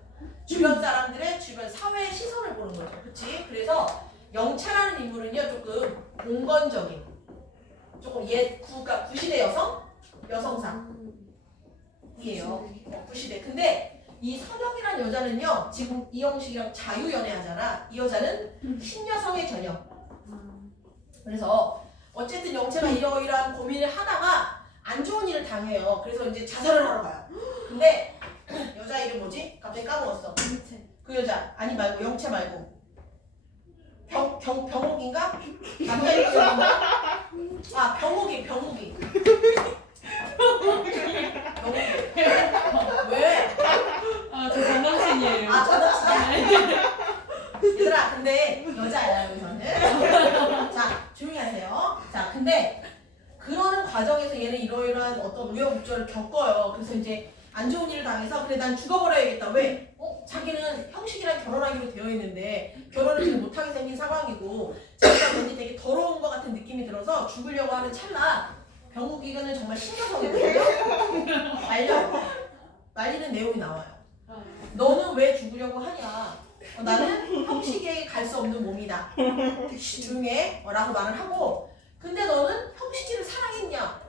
주변 사람들의 주변 사회의 시선을 보는 거죠. 그치? 그래서 영채라는 인물은요 조금 공건적인 조금 그러니까 구시대 여성상이에요. 구시대. 근데 이 선영이라는 여자는요 지금 이형식이랑 자유연애하잖아. 이 여자는 신여성의 전형. 그래서 어쨌든 영채가 이러이러한 고민을 하다가 안 좋은 일을 당해요. 그래서 이제 자살을 하러 가요. 근데 여자 이름 뭐지? 갑자기 까먹었어. 그 여자 아니 말고 영채 말고 병옥인가? 남자 이름 기억나? 아 병옥이 왜? 아, 저 장난친이에요. 아 전화치네. 얘들아 근데 여자야 여기서는. 자 조용히 하세요. 자 근데 그러는 과정에서 얘는 이러이러한 어떤 우여곡절을 겪어요. 그래서 이제 안 좋은 일을 당해서 그래 난 죽어버려야겠다. 왜? 자기는 형식이랑 결혼하기로 되어 있는데 결혼을 지금 못하게 생긴 상황이고 자기가 왠지 되게 더러운 것 같은 느낌이 들어서 죽으려고 하는 찰나 병욱이는 정말 신경성이거든요. 말리는 내용이 나와요. 너는 왜 죽으려고 하냐? 나는 형식에 갈 수 없는 몸이다. 조용해 라고 말을 하고 근데 너는 형식이를 사랑했냐?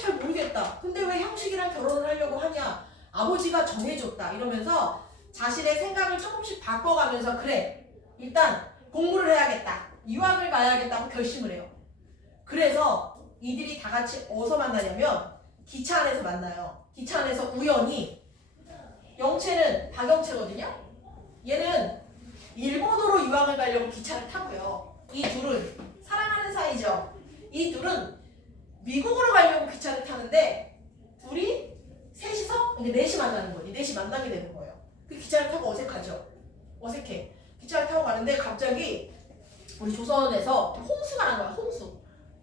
잘 모르겠다. 근데 왜 형식이랑 결혼을 하려고 하냐? 아버지가 정해줬다. 이러면서 자신의 생각을 조금씩 바꿔가면서 그래 일단 공부를 해야겠다. 유학을 가야겠다고 결심을 해요. 그래서 이들이 다 같이 어디서 만나냐면 기차 안에서 만나요. 기차 안에서 우연히 영채는 박영채거든요. 얘는 일본으로 유학을 가려고 기차를 타고요. 이 둘은 사랑하는 사이죠. 이 둘은 미국으로 가려고 기차를 타는데 둘이 셋이서 이제 넷이 만나는 거예요. 넷이 만나게 되는 거예요. 그 기차를 타고 어색하죠. 어색해. 기차를 타고 가는데 갑자기 우리 조선에서 홍수가 난 거야.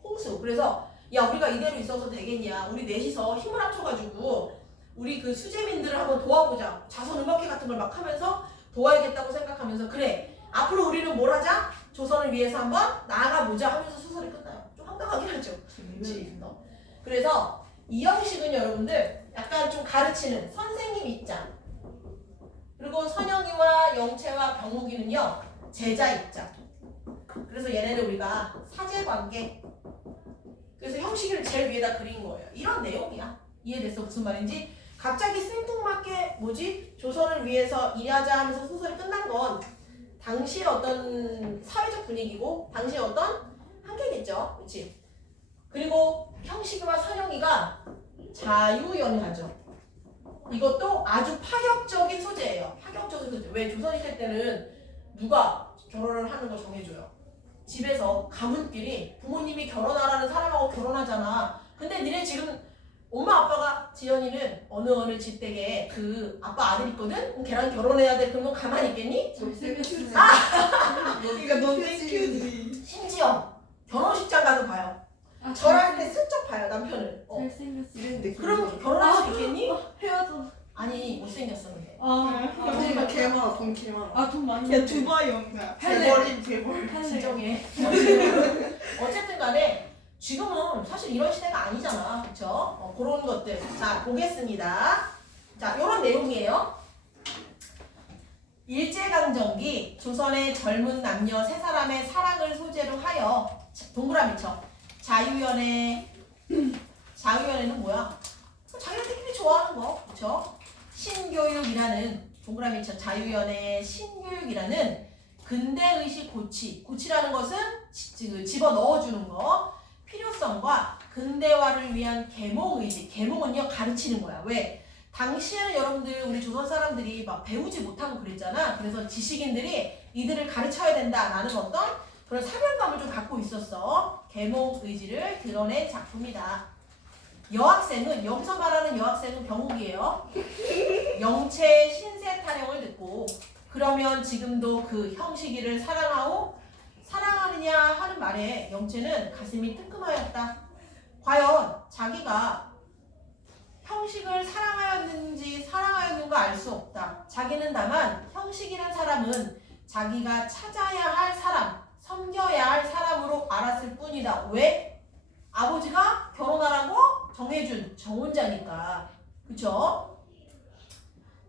홍수. 그래서 야 우리가 이대로 있어서 되겠냐. 우리 넷이서 힘을 합쳐가지고 우리 그 수재민들을 한번 도와보자. 자선음악회 같은 걸 막 하면서 도와야겠다고 생각하면서 그래 앞으로 우리는 뭘 하자? 조선을 위해서 한번 나아가보자 하면서 소설이 끝나요. 좀 황당하긴 하죠. 그래서 이 형식은 여러분들 약간 좀 가르치는 선생님 입장 그리고 선영이와 영채와 병욱이는요 제자 입장. 그래서 얘네를 우리가 사제관계 그래서 형식을 제일 위에다 그린 거예요. 이런 내용이야. 이해됐어? 무슨 말인지? 갑자기 생뚱맞게 조선을 위해서 일하자 하면서 소설이 끝난 건 당시의 어떤 사회적 분위기고 당시의 어떤 한계겠죠. 그렇지? 그리고 형식이와 선영이가 자유연애하죠. 이것도 아주 파격적인 소재예요. 파격적인 소재. 왜 조선시대 때는 누가 결혼을 하는 걸 정해줘요. 집에서 가문끼리 부모님이 결혼하라는 사람하고 결혼하잖아. 근데 니네 지금 엄마 아빠가 지연이는 어느 집댁에 그 아빠 아들 있거든? 그럼 걔랑 결혼해야 돼. 그러면 가만히 있겠니? 그러니까 넌 땡큐지. 심지어 결혼식장 가서 봐요. 절할 때 슬쩍 봐요 남편을. 잘생겼어. 이랬는데 그럼 결혼할 수 있겠니? 헤어져. 아니 못생겼어 근데. 그러니까 개 많아. 돈 개 많아. 돈 많이. 야 두바이 영자. 재벌. 진정해. 어쨌든 간에 지금은 사실 이런 시대가 아니잖아. 그쵸? 그런 것들. 자, 보겠습니다. 자, 요런 내용이에요. 일제강점기 조선의 젊은 남녀 세 사람의 사랑을 소재로 하여 동그라미 쳐. 자유연애는 뭐야? 자기네들끼리 좋아하는 거. 그쵸? 신교육이라는 동그라미 쳐. 자유연애 신교육이라는 근대의식 고치라는 것은 집어 넣어주는 거. 필요성과 근대화를 위한 계몽의식. 계몽은요 가르치는 거야. 왜? 당시에는 여러분들 우리 조선 사람들이 막 배우지 못하고 그랬잖아. 그래서 지식인들이 이들을 가르쳐야 된다라는 어떤 그런 사명감을 좀 갖고 있었어. 계몽의지를 드러낸 작품이다. 여학생은 여기서 말하는 여학생은 병욱이에요. 영채의 신세 타령을 듣고 그러면 지금도 그 형식이를 사랑하느냐 하는 말에 영채는 가슴이 뜨끔하였다. 과연 자기가 형식을 사랑하였는가 알 수 없다. 자기는 다만 형식이란 사람은 자기가 찾아야 할 사람, 섬겨야 할 사람으로 알았을 뿐이다. 왜? 아버지가 결혼하라고 정해준 정혼자니까. 그쵸?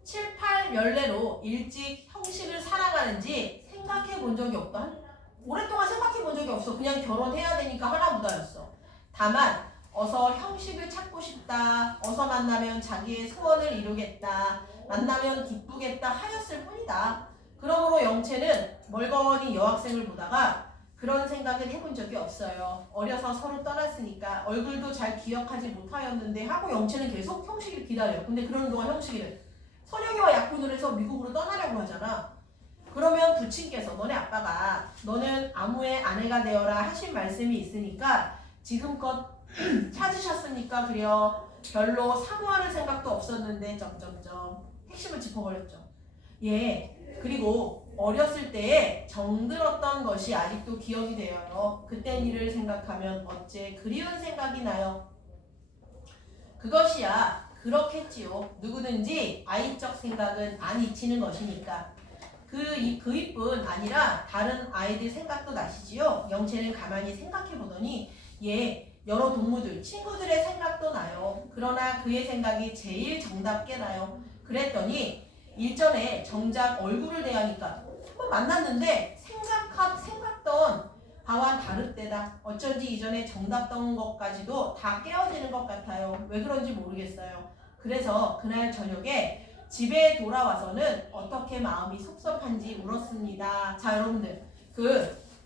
7, 8 연례로 일찍 형식을 사랑하는지 생각해 본 적이 없다. 오랫동안 생각해 본 적이 없어. 그냥 결혼해야 되니까 하나보다였어. 다만 어서 형식을 찾고 싶다. 어서 만나면 자기의 소원을 이루겠다. 만나면 기쁘겠다 하였을 뿐이다. 그러므로 영채는 멀거니 여학생을 보다가 그런 생각은 해본 적이 없어요. 어려서 서로 떠났으니까 얼굴도 잘 기억하지 못하였는데 하고 영채는 계속 형식이를 기다려요. 근데 그러는 동안 형식이는 선영이와 약혼을 해서 미국으로 떠나려고 하잖아. 그러면 부친께서 너네 아빠가 너는 아무의 아내가 되어라 하신 말씀이 있으니까 지금껏 찾으셨으니까 그래요. 별로 사모하는 생각도 없었는데 점점점 핵심을 짚어버렸죠. 예. 그리고 어렸을 때에 정들었던 것이 아직도 기억이 되어요. 그땐 일을 생각하면 어째 그리운 생각이 나요. 그것이야 그렇겠지요. 누구든지 아이적 생각은 안 잊히는 것이니까. 그이뿐 아니라 다른 아이들 생각도 나시지요. 영채는 가만히 생각해보더니 예, 여러 동무들, 친구들의 생각도 나요. 그러나 그의 생각이 제일 정답게 나요. 그랬더니 일전에 정작 얼굴을 대하니까 한번 만났는데 생각던 바와 다르대다. 어쩐지 이전에 정답던 것까지도 다 깨어지는 것 같아요. 왜 그런지 모르겠어요. 그래서 그날 저녁에 집에 돌아와서는 어떻게 마음이 섭섭한지 울었습니다. 자, 여러분들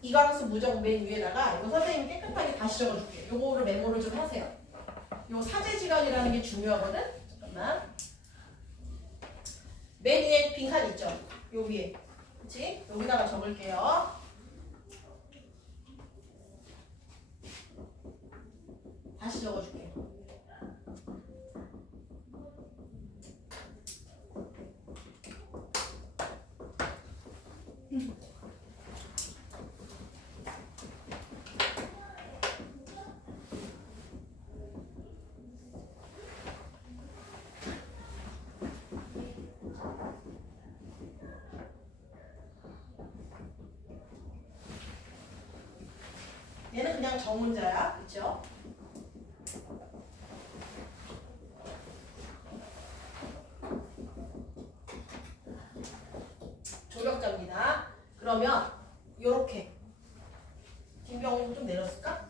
이강수 무적 맨 위에다가 이거 선생님이 깨끗하게 다시 적어줄게요. 요거를 메모를 좀 하세요. 요 사제지간이라는 게 중요하거든. 잠깐만. 맨 위에 빈칸 있죠? 요 위에. 그치? 여기다가 적을게요. 다시 적어줄게요. 얘는 그냥 정문자야. 그쵸? 조력자입니다. 그러면 요렇게 김병우 좀 내렸을까?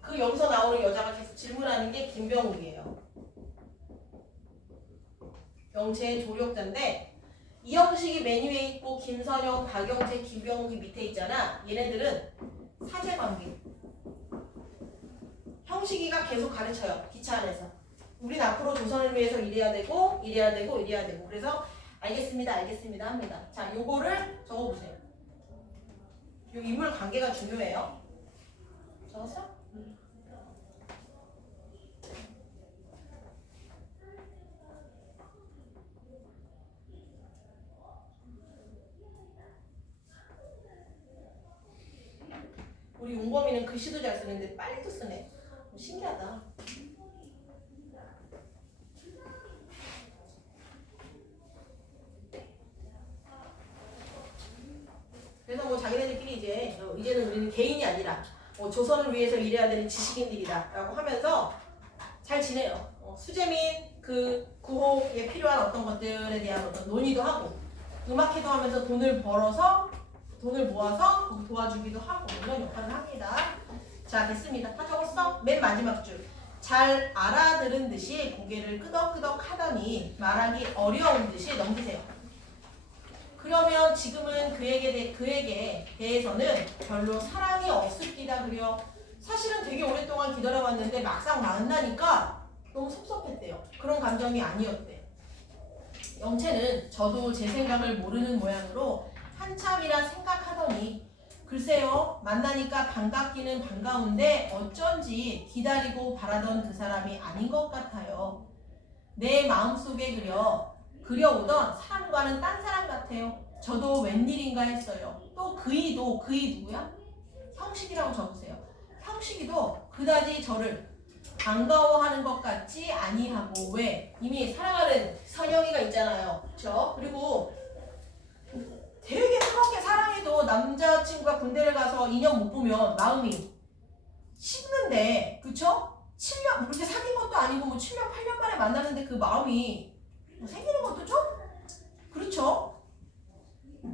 그 여기서 나오는 여자가 계속 질문하는 게 김병욱이에요. 영채의 조력자인데 이 형식이 맨 위에 있고 김선영, 박영채, 김병욱이 밑에 있잖아. 얘네들은 사제관계. 형식이가 계속 가르쳐요. 기차 안에서. 우린 앞으로 조선을 위해서 이래야 되고 이래야 되고 이래야 되고. 그래서 알겠습니다 합니다. 자, 요거를 적어보세요. 요 인물 관계가 중요해요. 적었어? 우리 용범이는 글씨도 잘 쓰는데 빨리도 쓰네. 신기하다. 그래서 뭐 자기네들끼리 이제는 우리는 개인이 아니라 조선을 위해서 일해야 되는 지식인들이다 라고 하면서 잘 지내요. 수재민 그 구호에 필요한 어떤 것들에 대한 어떤 논의도 하고 음악회도 하면서 돈을 모아서 거기 도와주기도 하고 이런 역할을 합니다. 자, 됐습니다. 다 적었어? 맨 마지막 줄. 잘 알아들은 듯이 고개를 끄덕끄덕 하더니 말하기 어려운 듯이 넘기세요. 그러면 지금은 그에게 대해서는 별로 사랑이 없을기다 그려. 사실은 되게 오랫동안 기다려봤는데 막상 만나니까 너무 섭섭했대요. 그런 감정이 아니었대. 영채는 저도 제 생각을 모르는 모양으로 한참이나 생각하더니 글쎄요, 만나니까 반갑기는 반가운데 어쩐지 기다리고 바라던 그 사람이 아닌 것 같아요. 내 마음속에 그려오던 사람과는 딴 사람 같아요. 저도 웬일인가 했어요. 또 그이 누구야? 형식이라고 적으세요. 형식이도 그다지 저를 반가워하는 것 같지 아니하고. 왜? 이미 사랑하는 선영이가 있잖아요. 그쵸? 그리고 되게 그렇게 사랑해도 남자친구가 군대를 가서 2년 못 보면 마음이 식는데, 그쵸? 7년, 그렇게 사귄 것도 아니고 뭐 7년, 8년 만에 만나는데 그 마음이 생기는 것도 좀 그렇죠?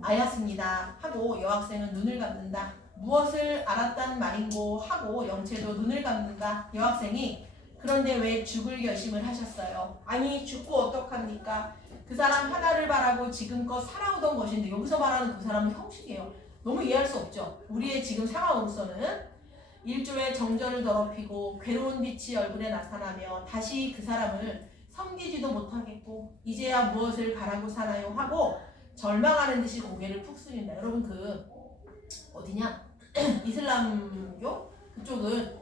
알았습니다 하고 여학생은 눈을 감는다. 무엇을 알았단 말인고 하고 영채도 눈을 감는다. 여학생이 그런데 왜 죽을 결심을 하셨어요? 아니, 죽고 어떡합니까? 그 사람 하나를 바라고 지금껏 살아오던 것인데, 여기서 말하는 그 사람은 형식이에요. 너무 이해할 수 없죠. 우리의 지금 상황으로서는 일조의 정전을 더럽히고 괴로운 빛이 얼굴에 나타나며 다시 그 사람을 섬기지도 못하겠고 이제야 무엇을 바라고 사나요 하고 절망하는 듯이 고개를 푹 숙인다. 여러분 그 어디냐? 이슬람교 그쪽은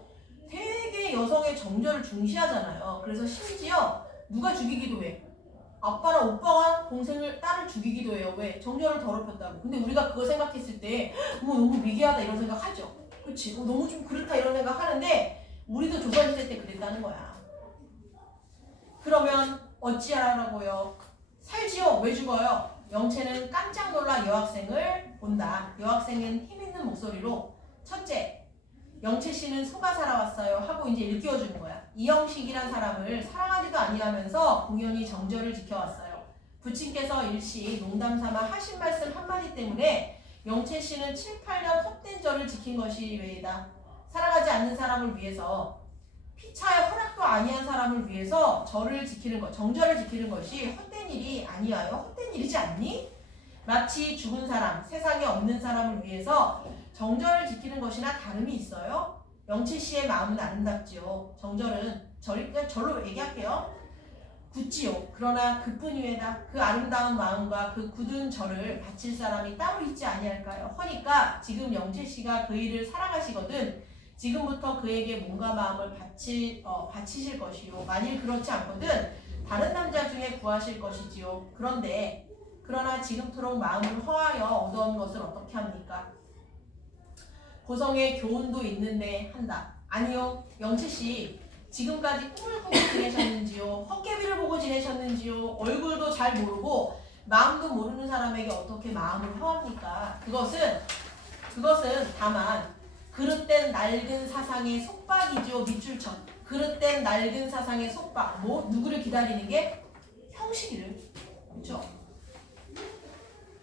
되게 여성의 정절을 중시하잖아요. 그래서 심지어 누가 죽이기도 해. 아빠랑 오빠가 딸을 죽이기도 해요. 왜? 정절을 더럽혔다고. 근데 우리가 그거 생각했을 때 너무 미개하다 이런 생각하죠. 그렇지? 너무 좀 그렇다 이런 생각하는데 우리도 조선시대 때 그랬다는 거야. 그러면 어찌하라고요? 살지요? 왜 죽어요? 영채는 깜짝 놀라 여학생을 본다. 여학생은 힘있는 목소리로 첫째, 영채 씨는 소가 살아왔어요 하고 이제 일깨워주는 거야. 이영식이란 사람을 사랑하지도 아니하면서 공연히 정절을 지켜왔어요. 부친께서 일시 농담삼아 하신 말씀 한마디 때문에 영채 씨는 7, 8년 헛된 절을 지킨 것이 외에다. 사랑하지 않는 사람을 위해서 피차의 허락도 아니한 사람을 위해서 절을 지키는 것, 정절을 지키는 것이 헛된 일이 아니하여 헛된 일이지 않니? 마치 죽은 사람, 세상에 없는 사람을 위해서 정절을 지키는 것이나 다름이 있어요? 영채 씨의 마음은 아름답지요. 정절은 그냥 절로 얘기할게요. 굳지요. 그러나 그뿐이외다. 그 아름다운 마음과 그 굳은 절을 바칠 사람이 따로 있지 아니할까요? 허니까 지금 영채 씨가 그 일을 사랑하시거든 지금부터 그에게 몸과 마음을 바치실 것이요. 만일 그렇지 않거든 다른 남자 중에 구하실 것이지요. 그러나 지금토록 마음을 허하여 얻어온 것을 어떻게 합니까? 고성에 교훈도 있는데 한다. 아니요. 영채씨 지금까지 꿈을 꾸고 지내셨는지요? 헛개비를 보고 지내셨는지요? 얼굴도 잘 모르고 마음도 모르는 사람에게 어떻게 마음을 허합니까? 그것은 다만 그릇된 낡은 사상의 속박이죠. 밑줄쳐. 그릇된 낡은 사상의 속박. 누구를 기다리는 게? 형식이를. 그렇죠?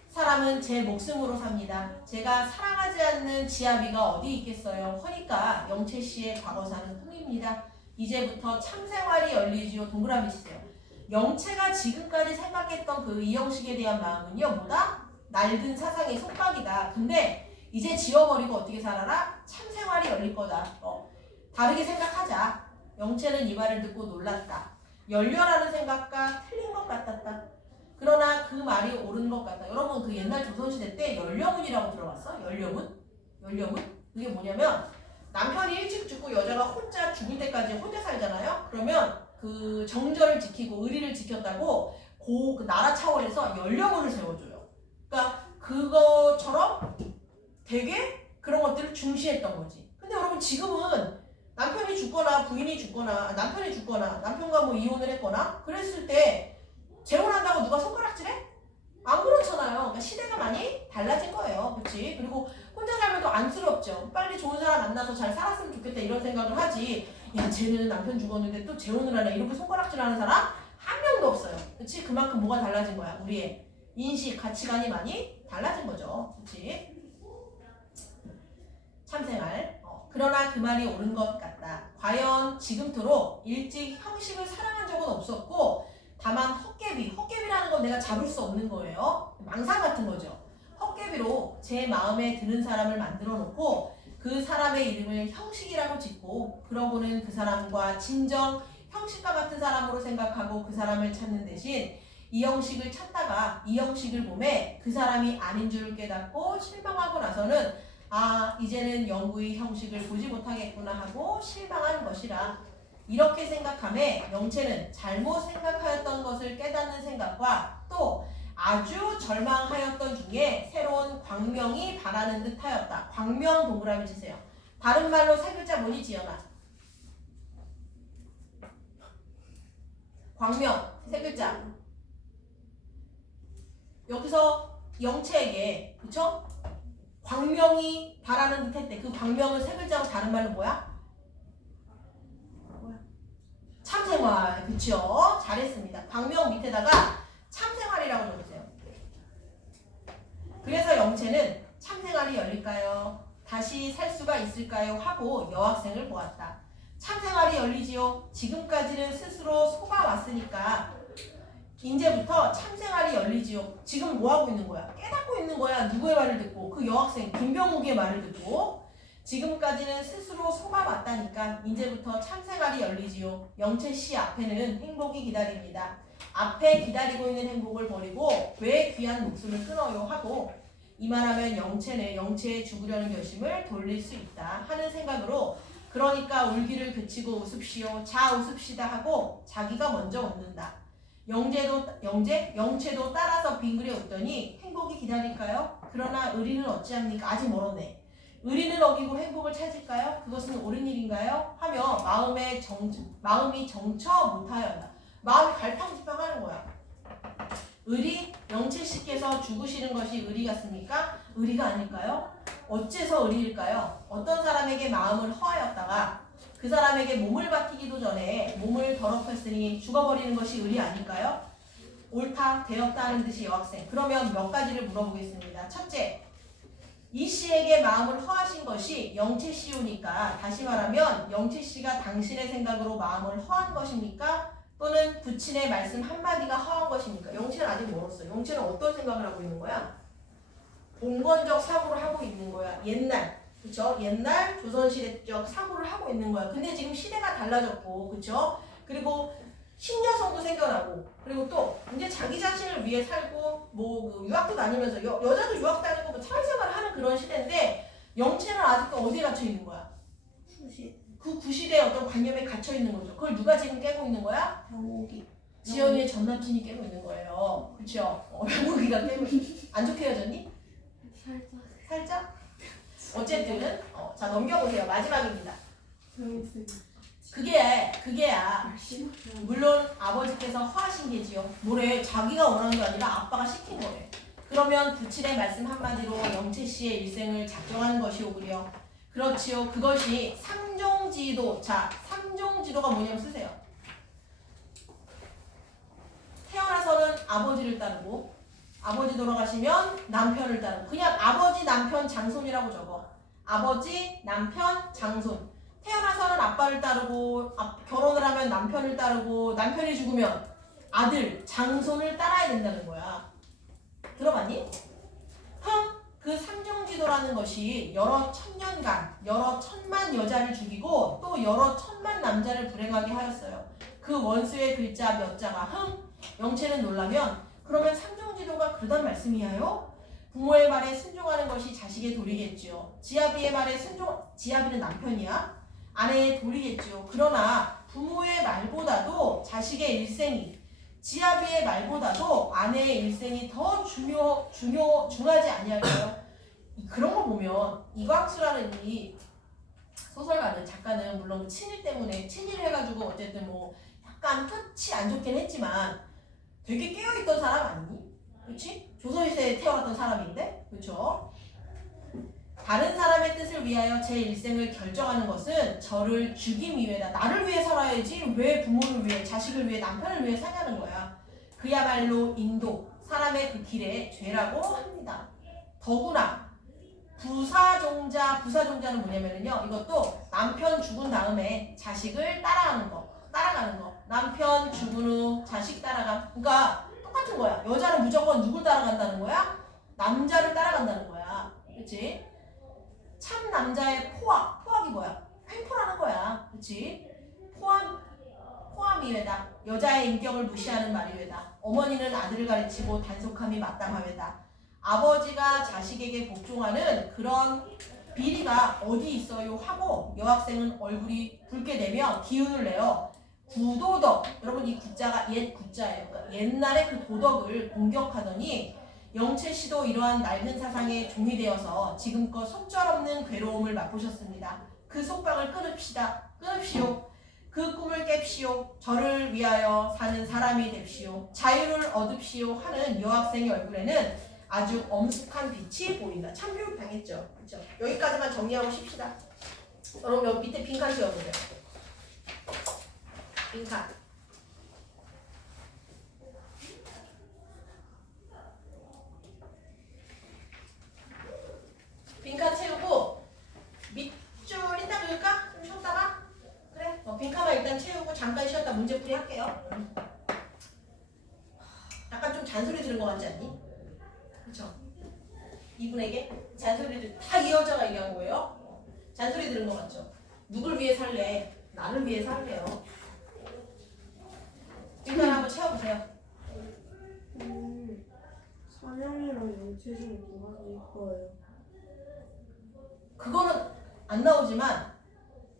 사람은 제 목숨으로 삽니다. 제가 사랑하지 않는 지아비가 어디 있겠어요. 허니까 영채 씨의 과거사는 꿈입니다. 이제부터 참생활이 열리지요. 동그라미 치세요. 영채가 지금까지 생각했던 그 이영식에 대한 마음은요. 뭐다? 낡은 사상의 속박이다. 근데 이제 지워버리고 어떻게 살아라? 참생활이 열릴 거다. 다르게 생각하자. 영채는 이 말을 듣고 놀랐다. 열려라는 생각과 틀린 것 같았다. 그러나 그 말이 옳은 것 같다. 여러분 그 옛날 조선시대 때 연려문이라고 들어봤어? 연려문? 그게 뭐냐면 남편이 일찍 죽고 여자가 혼자 죽을 때까지 혼자 살잖아요. 그러면 그 정절을 지키고 의리를 지켰다고 그 나라 차원에서 연려문을 세워줘요. 그러니까 그거처럼 되게 그런 것들을 중시했던 거지. 근데 여러분 지금은 남편이 죽거나 부인이 죽거나 남편이 죽거나 남편과 뭐 이혼을 했거나 그랬을 때 재혼한다고 누가 손가락질해? 안 그렇잖아요. 그러니까 시대가 많이 달라진 거예요. 그렇지? 그리고 혼자 살면 더 안쓰럽죠. 빨리 좋은 사람 만나서 잘 살았으면 좋겠다 이런 생각을 하지. 야 쟤는 남편 죽었는데 또 재혼을 하네 이렇게 손가락질하는 사람 한 명도 없어요. 그렇지? 그만큼 뭐가 달라진 거야. 우리의 인식, 가치관이 많이 달라진 거죠. 그렇지? 참생활. 그러나 그 말이 옳은 것 같다. 과연 지금토록 일찍 형식을 사랑한 적은 없었고 다만 헛개비라는 건 내가 잡을 수 없는 거예요. 망상 같은 거죠. 헛개비로 제 마음에 드는 사람을 만들어 놓고 그 사람의 이름을 형식이라고 짓고 그러고는 그 사람과 진정 형식과 같은 사람으로 생각하고 그 사람을 찾는 대신 이 형식을 찾다가 이 형식을 보매 그 사람이 아닌 줄 깨닫고 실망하고 나서는 이제는 영구히 형식을 보지 못하겠구나 하고 실망한 것이라. 이렇게 생각함에 영채는 잘못 생각하였던 것을 깨닫는 생각과 또 아주 절망하였던 중에 새로운 광명이 바라는 듯 하였다. 광명 동그라미 치세요. 다른 말로 세 글자 뭐니 지연아? 광명 세 글자. 여기서 영채에게 그쵸? 광명이 바라는 듯 했대. 그 광명을 세 글자로 다른 말로 뭐야? 참생활. 그쵸? 잘했습니다. 광명 밑에다가 참생활이라고 적으세요. 그래서 영채는 참생활이 열릴까요? 다시 살 수가 있을까요? 하고 여학생을 보았다. 참생활이 열리지요. 지금까지는 스스로 속아왔으니까 이제부터 참생활이 열리지요. 지금 뭐 하고 있는 거야? 깨닫고 있는 거야. 누구의 말을 듣고? 그 여학생 김병욱의 말을 듣고. 지금까지는 스스로 속아왔다니까 이제부터 참생활이 열리지요. 영채 씨 앞에는 행복이 기다립니다. 앞에 기다리고 있는 행복을 버리고 왜 귀한 목숨을 끊어요 하고 이만하면 영채의 죽으려는 결심을 돌릴 수 있다 하는 생각으로 그러니까 울기를 그치고 웃읍시오. 자 웃읍시다 하고 자기가 먼저 웃는다. 영채도 따라서 빙그레 웃더니 행복이 기다릴까요? 그러나 의리는 어찌합니까? 아직 멀었네. 의리는 어기고 행복을 찾을까요? 그것은 옳은 일인가요? 하며 마음이 정처 못하였다. 마음이 갈팡질팡하는 거야. 의리? 영채 씨께서 죽으시는 것이 의리 같습니까? 의리가 아닐까요? 어째서 의리일까요? 어떤 사람에게 마음을 허하였다가 그 사람에게 몸을 바치기도 전에 몸을 더럽혔으니 죽어버리는 것이 의리 아닐까요? 옳다, 되었다 하는 듯이 여학생. 그러면 몇 가지를 물어보겠습니다. 첫째, 이 씨에게 마음을 허하신 것이 영채 씨오니까 다시 말하면 영채 씨가 당신의 생각으로 마음을 허한 것입니까? 또는 부친의 말씀 한마디가 허한 것입니까? 영채는 아직 멀었어. 영채는 어떤 생각을 하고 있는 거야? 봉건적 사고를 하고 있는 거야. 옛날, 그쵸? 옛날 조선시대적 사고를 하고 있는 거야. 근데 지금 시대가 달라졌고, 그쵸? 그리고 신여성도 생겨나고, 그리고 또 이제 자기 자신을 위해 살고, 뭐 유학도 다니면서 여자도 유학 다니고 뭐 사회생활을 하는 그런 시대인데 영채는 아직도 어디에 갇혀 있는 거야? 그 구시대의 어떤 관념에 갇혀 있는 거죠. 그걸 누가 지금 깨고 있는 거야? 병옥이. 지연이의 전남친이 깨고 있는 거예요. 그쵸? 병욱이가 깨고 안 좋게 헤어졌니? 살짝? 어쨌든 자 넘겨보세요. 마지막입니다. 그게야 물론 아버지께서 허하신 게지요. 뭐래? 자기가 원하는 게 아니라 아빠가 시킨 거래. 그러면 부친의 말씀 한마디로 영채 씨의 일생을 작정하는 것이오 그려. 그렇지요. 그것이 삼종지도. 자, 삼종지도가 뭐냐면 쓰세요. 태어나서는 아버지를 따르고 아버지 돌아가시면 남편을 따르고 그냥 아버지, 남편, 장손이라고 적어. 아버지, 남편, 장손. 태어나서는 아빠를 따르고 결혼을 하면 남편을 따르고 남편이 죽으면 아들, 장손을 따라야 된다는 거야. 들어봤니? 그 삼종지도라는 것이 여러 천년간 여러 천만 여자를 죽이고 또 여러 천만 남자를 불행하게 하였어요. 그 원수의 글자 몇 자가 영채는 놀라면 그러면 삼종지도가 그러단 말씀이야요? 부모의 말에 순종하는 것이 자식의 도리겠지요. 지아비의 말에 지아비는 남편이야? 아내의 도리겠지요. 그러나 부모의 말보다도 자식의 일생이 지아비의 말보다도 아내의 일생이 더 중하지 아니할까요? 그런 거 보면 이광수라는 이 소설가는 작가는 물론 친일 때문에 친일을 해가지고 어쨌든 뭐 약간 끝이 안 좋긴 했지만 되게 깨어있던 사람 아니니? 그렇지? 조선시대에 태어났던 사람인데, 그렇죠? 다른 사람의 뜻을 위하여 제 일생을 결정하는 것은 저를 죽임 이외다. 나를 위해 살아야지 왜 부모를 위해, 자식을 위해, 남편을 위해 사냐는 거야. 그야말로 인도, 사람의 그 길에 죄라고 합니다. 더구나 부사종자는 뭐냐면요. 이것도 남편 죽은 다음에 자식을 따라가는 거. 남편 죽은 후 자식 따라가. 그러니까 똑같은 거야. 여자는 무조건 누굴 따라간다는 거야? 남자를 따라간다는 거야. 그렇지? 참 남자의 포악이 뭐야? 횡포라는 거야. 그렇지? 포함이 외다. 여자의 인격을 무시하는 말이 외다. 어머니는 아들을 가르치고 단속함이 마땅하외다. 아버지가 자식에게 복종하는 그런 비리가 어디 있어요? 하고 여학생은 얼굴이 붉게 되며 기운을 내어 구도덕, 여러분 이 구자가 옛 구자예요. 그러니까 옛날에 그 도덕을 공격하더니 영채 씨도 이러한 낡은 사상에 종이 되어서 지금껏 속절없는 괴로움을 맛보셨습니다. 그 속박을 끊읍시오. 그 꿈을 깹시오. 저를 위하여 사는 사람이 됩시오. 자유를 얻읍시오 하는 여학생의 얼굴에는 아주 엄숙한 빛이 보인다. 참교육 당했죠. 그렇죠? 여기까지만 정리하고 쉽시다. 여러분 여기 밑에 빈칸 지어보세요. 빈칸 채우고 밑줄 일단 그을까? 좀 쉬었다가? 그래? 빈칸만 일단 채우고 잠깐 쉬었다 문제풀이 할게요. 잔소리 들은 거 같지 않니? 그쵸? 이분에게 잔소리를 다 이 여자가 얘기한 거예요. 잔소리 들은 거 맞죠? 누굴 위해 살래? 나를 위해 살래요. 일단 한번 채워보세요. 선영이랑 영채 중에 누가 더 이뻐요? 그거는 안 나오지만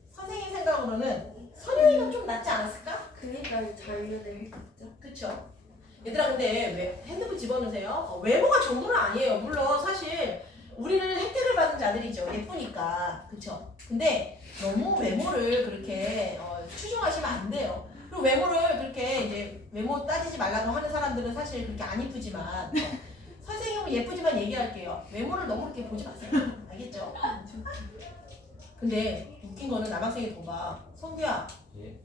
선생님 생각으로는 선영이가 좀 낫지 않았을까? 그니까 자유를 했죠. 그쵸? 얘들아 근데 왜 핸드폰 집어넣으세요? 외모가 전부는 아니에요. 물론 사실 우리는 혜택을 받은 자들이죠. 예쁘니까. 그쵸? 근데 너무 외모를 그렇게 추종하시면 안 돼요. 그리고 외모를 그렇게 이제 외모 따지지 말라고 하는 사람들은 사실 그렇게 안 이쁘지만 선생님은 예쁘지만 얘기할게요. 외모를 너무 그렇게 보지 마세요. 알겠죠? 근데 웃긴 거는 남학생이 더 봐. 성규야. 예.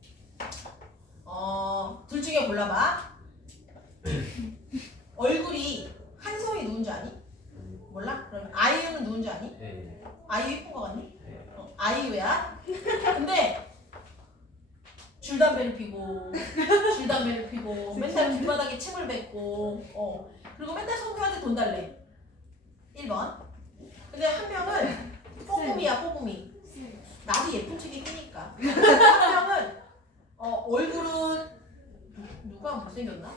둘 중에 골라봐. 얼굴이 한송이 누군지 아니? 몰라? 그럼 아이유는 누군지 아니? 네. 아이유 이쁜 거 같니? 네. 아이유야. 근데 줄담배를 피고 맨날 길바닥에 침을 뱉고 그리고 맨날 성규한테 돈 달래. 1번. 근데 한 명은 뽀금이야 뽀금이. 나도 예쁜 척이 끼니까. 한 명은 얼굴은 누가 못생겼나?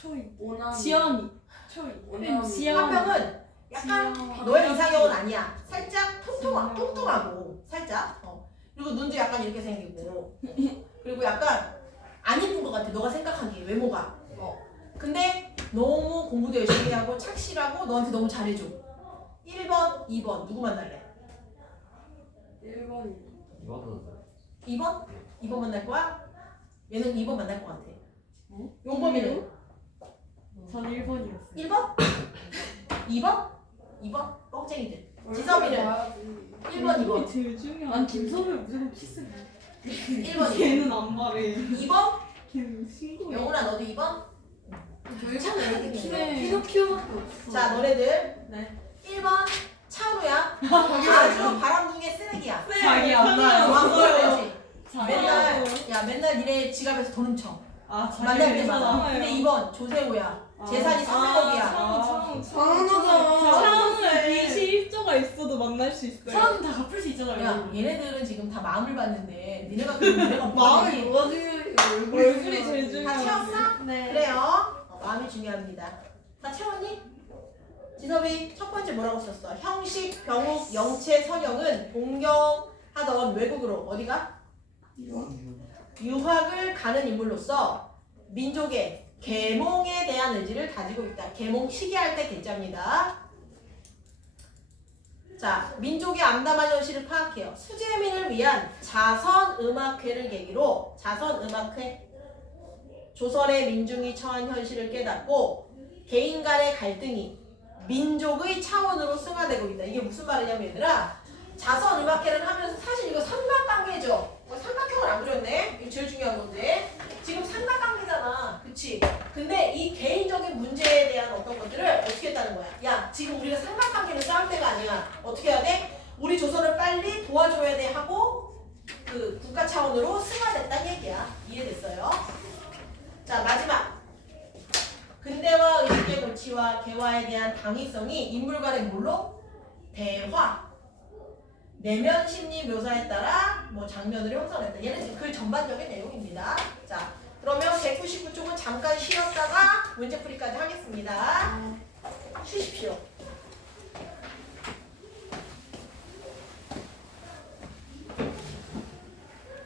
초이. 오나미. 지연이. 초이. 응, 오나미. 지연. 한 명은 약간 너의 이상형은 아니야. 살짝 통통하고 살짝. 그리고 눈도 약간 이렇게 생기고. 그리고 약간 안 이쁜 것 같아. 너가 생각하기에 외모가. 근데 너무 공부도 열심히 하고 착실하고 너한테 너무 잘해줘. 1번, 2번 누구 만날래? 1번이. 이거도 2번? 2번 만날 거야? 얘는 2번 만날 것 같아. 용범이는? 전 1번이었어요. 1번? 2번? 2번? 뻥쟁이들. 지섭이는? 1번, 2번. 제일 중요한. 난 김소를 무조건 키스. 1번, 2번. 걔는 안 말해. 2번? 걔는 신고야. 영훈아 너도 2번? 저희는 네. 피노키오밖에 없어. 자 너네들 네. 1번 차우야. 아주 바람둥이의 쓰레기야. 자기 안 나요. 왕거야지. 자기 맨날 니네 지갑에서 돈 훔쳐. 아, 자기 만날 회사 때마다. 나와요. 근데 2번 조세호야. 재산이 300억이야. 당연하잖아. 차은은 빚이 1조가 있어도 만날 수 있어요. 사람은 다 갚을 수 있잖아요. 야 얘네들은 지금 다 마음을 봤는데 니네가 그럼 니네가 마음이 뭐하니? 뭐가 중요해? 얼굴이 제일 다 중요하지. 채웠어? 네. 그래요. 마음이 중요합니다. 다 채웠니? 지섭이 첫 번째 뭐라고 썼어? 형식, 병욱, 영채, 선영은 동경하던 외국으로 어디가? 유학을 가는 인물로서 민족의 계몽에 대한 의지를 가지고 있다. 계몽 시기할 때 개자입니다. 자, 민족의 암담한 현실을 파악해요. 수재민을 위한 자선음악회를 계기로 자선음악회 조선의 민중이 처한 현실을 깨닫고 개인 간의 갈등이 민족의 차원으로 승화되고 있다. 이게 무슨 말이냐면 얘들아 자선음악회를 하면서 사실 이거 삼각관계죠. 삼각형을 안 그렸네. 이거 제일 중요한 건데 지금 삼각관계잖아. 그치? 근데 이 개인적인 문제에 대한 어떤 것들을 어떻게 했다는 거야? 야 지금 우리가 삼각관계를 쌓을 때가 아니야. 어떻게 해야 돼? 우리 조선을 빨리 도와줘야 돼 하고 그 국가 차원으로 승화됐다는 얘기야. 이해됐어요? 자 마지막 근대화 의식의 고치와 개화에 대한 당위성이 인물 간의 뭘로? 대화 내면 심리 묘사에 따라 뭐 장면으로 형성했다. 얘는 그 전반적인 내용입니다. 자 그러면 199쪽은 잠깐 쉬었다가 문제풀이까지 하겠습니다. 쉬십시오.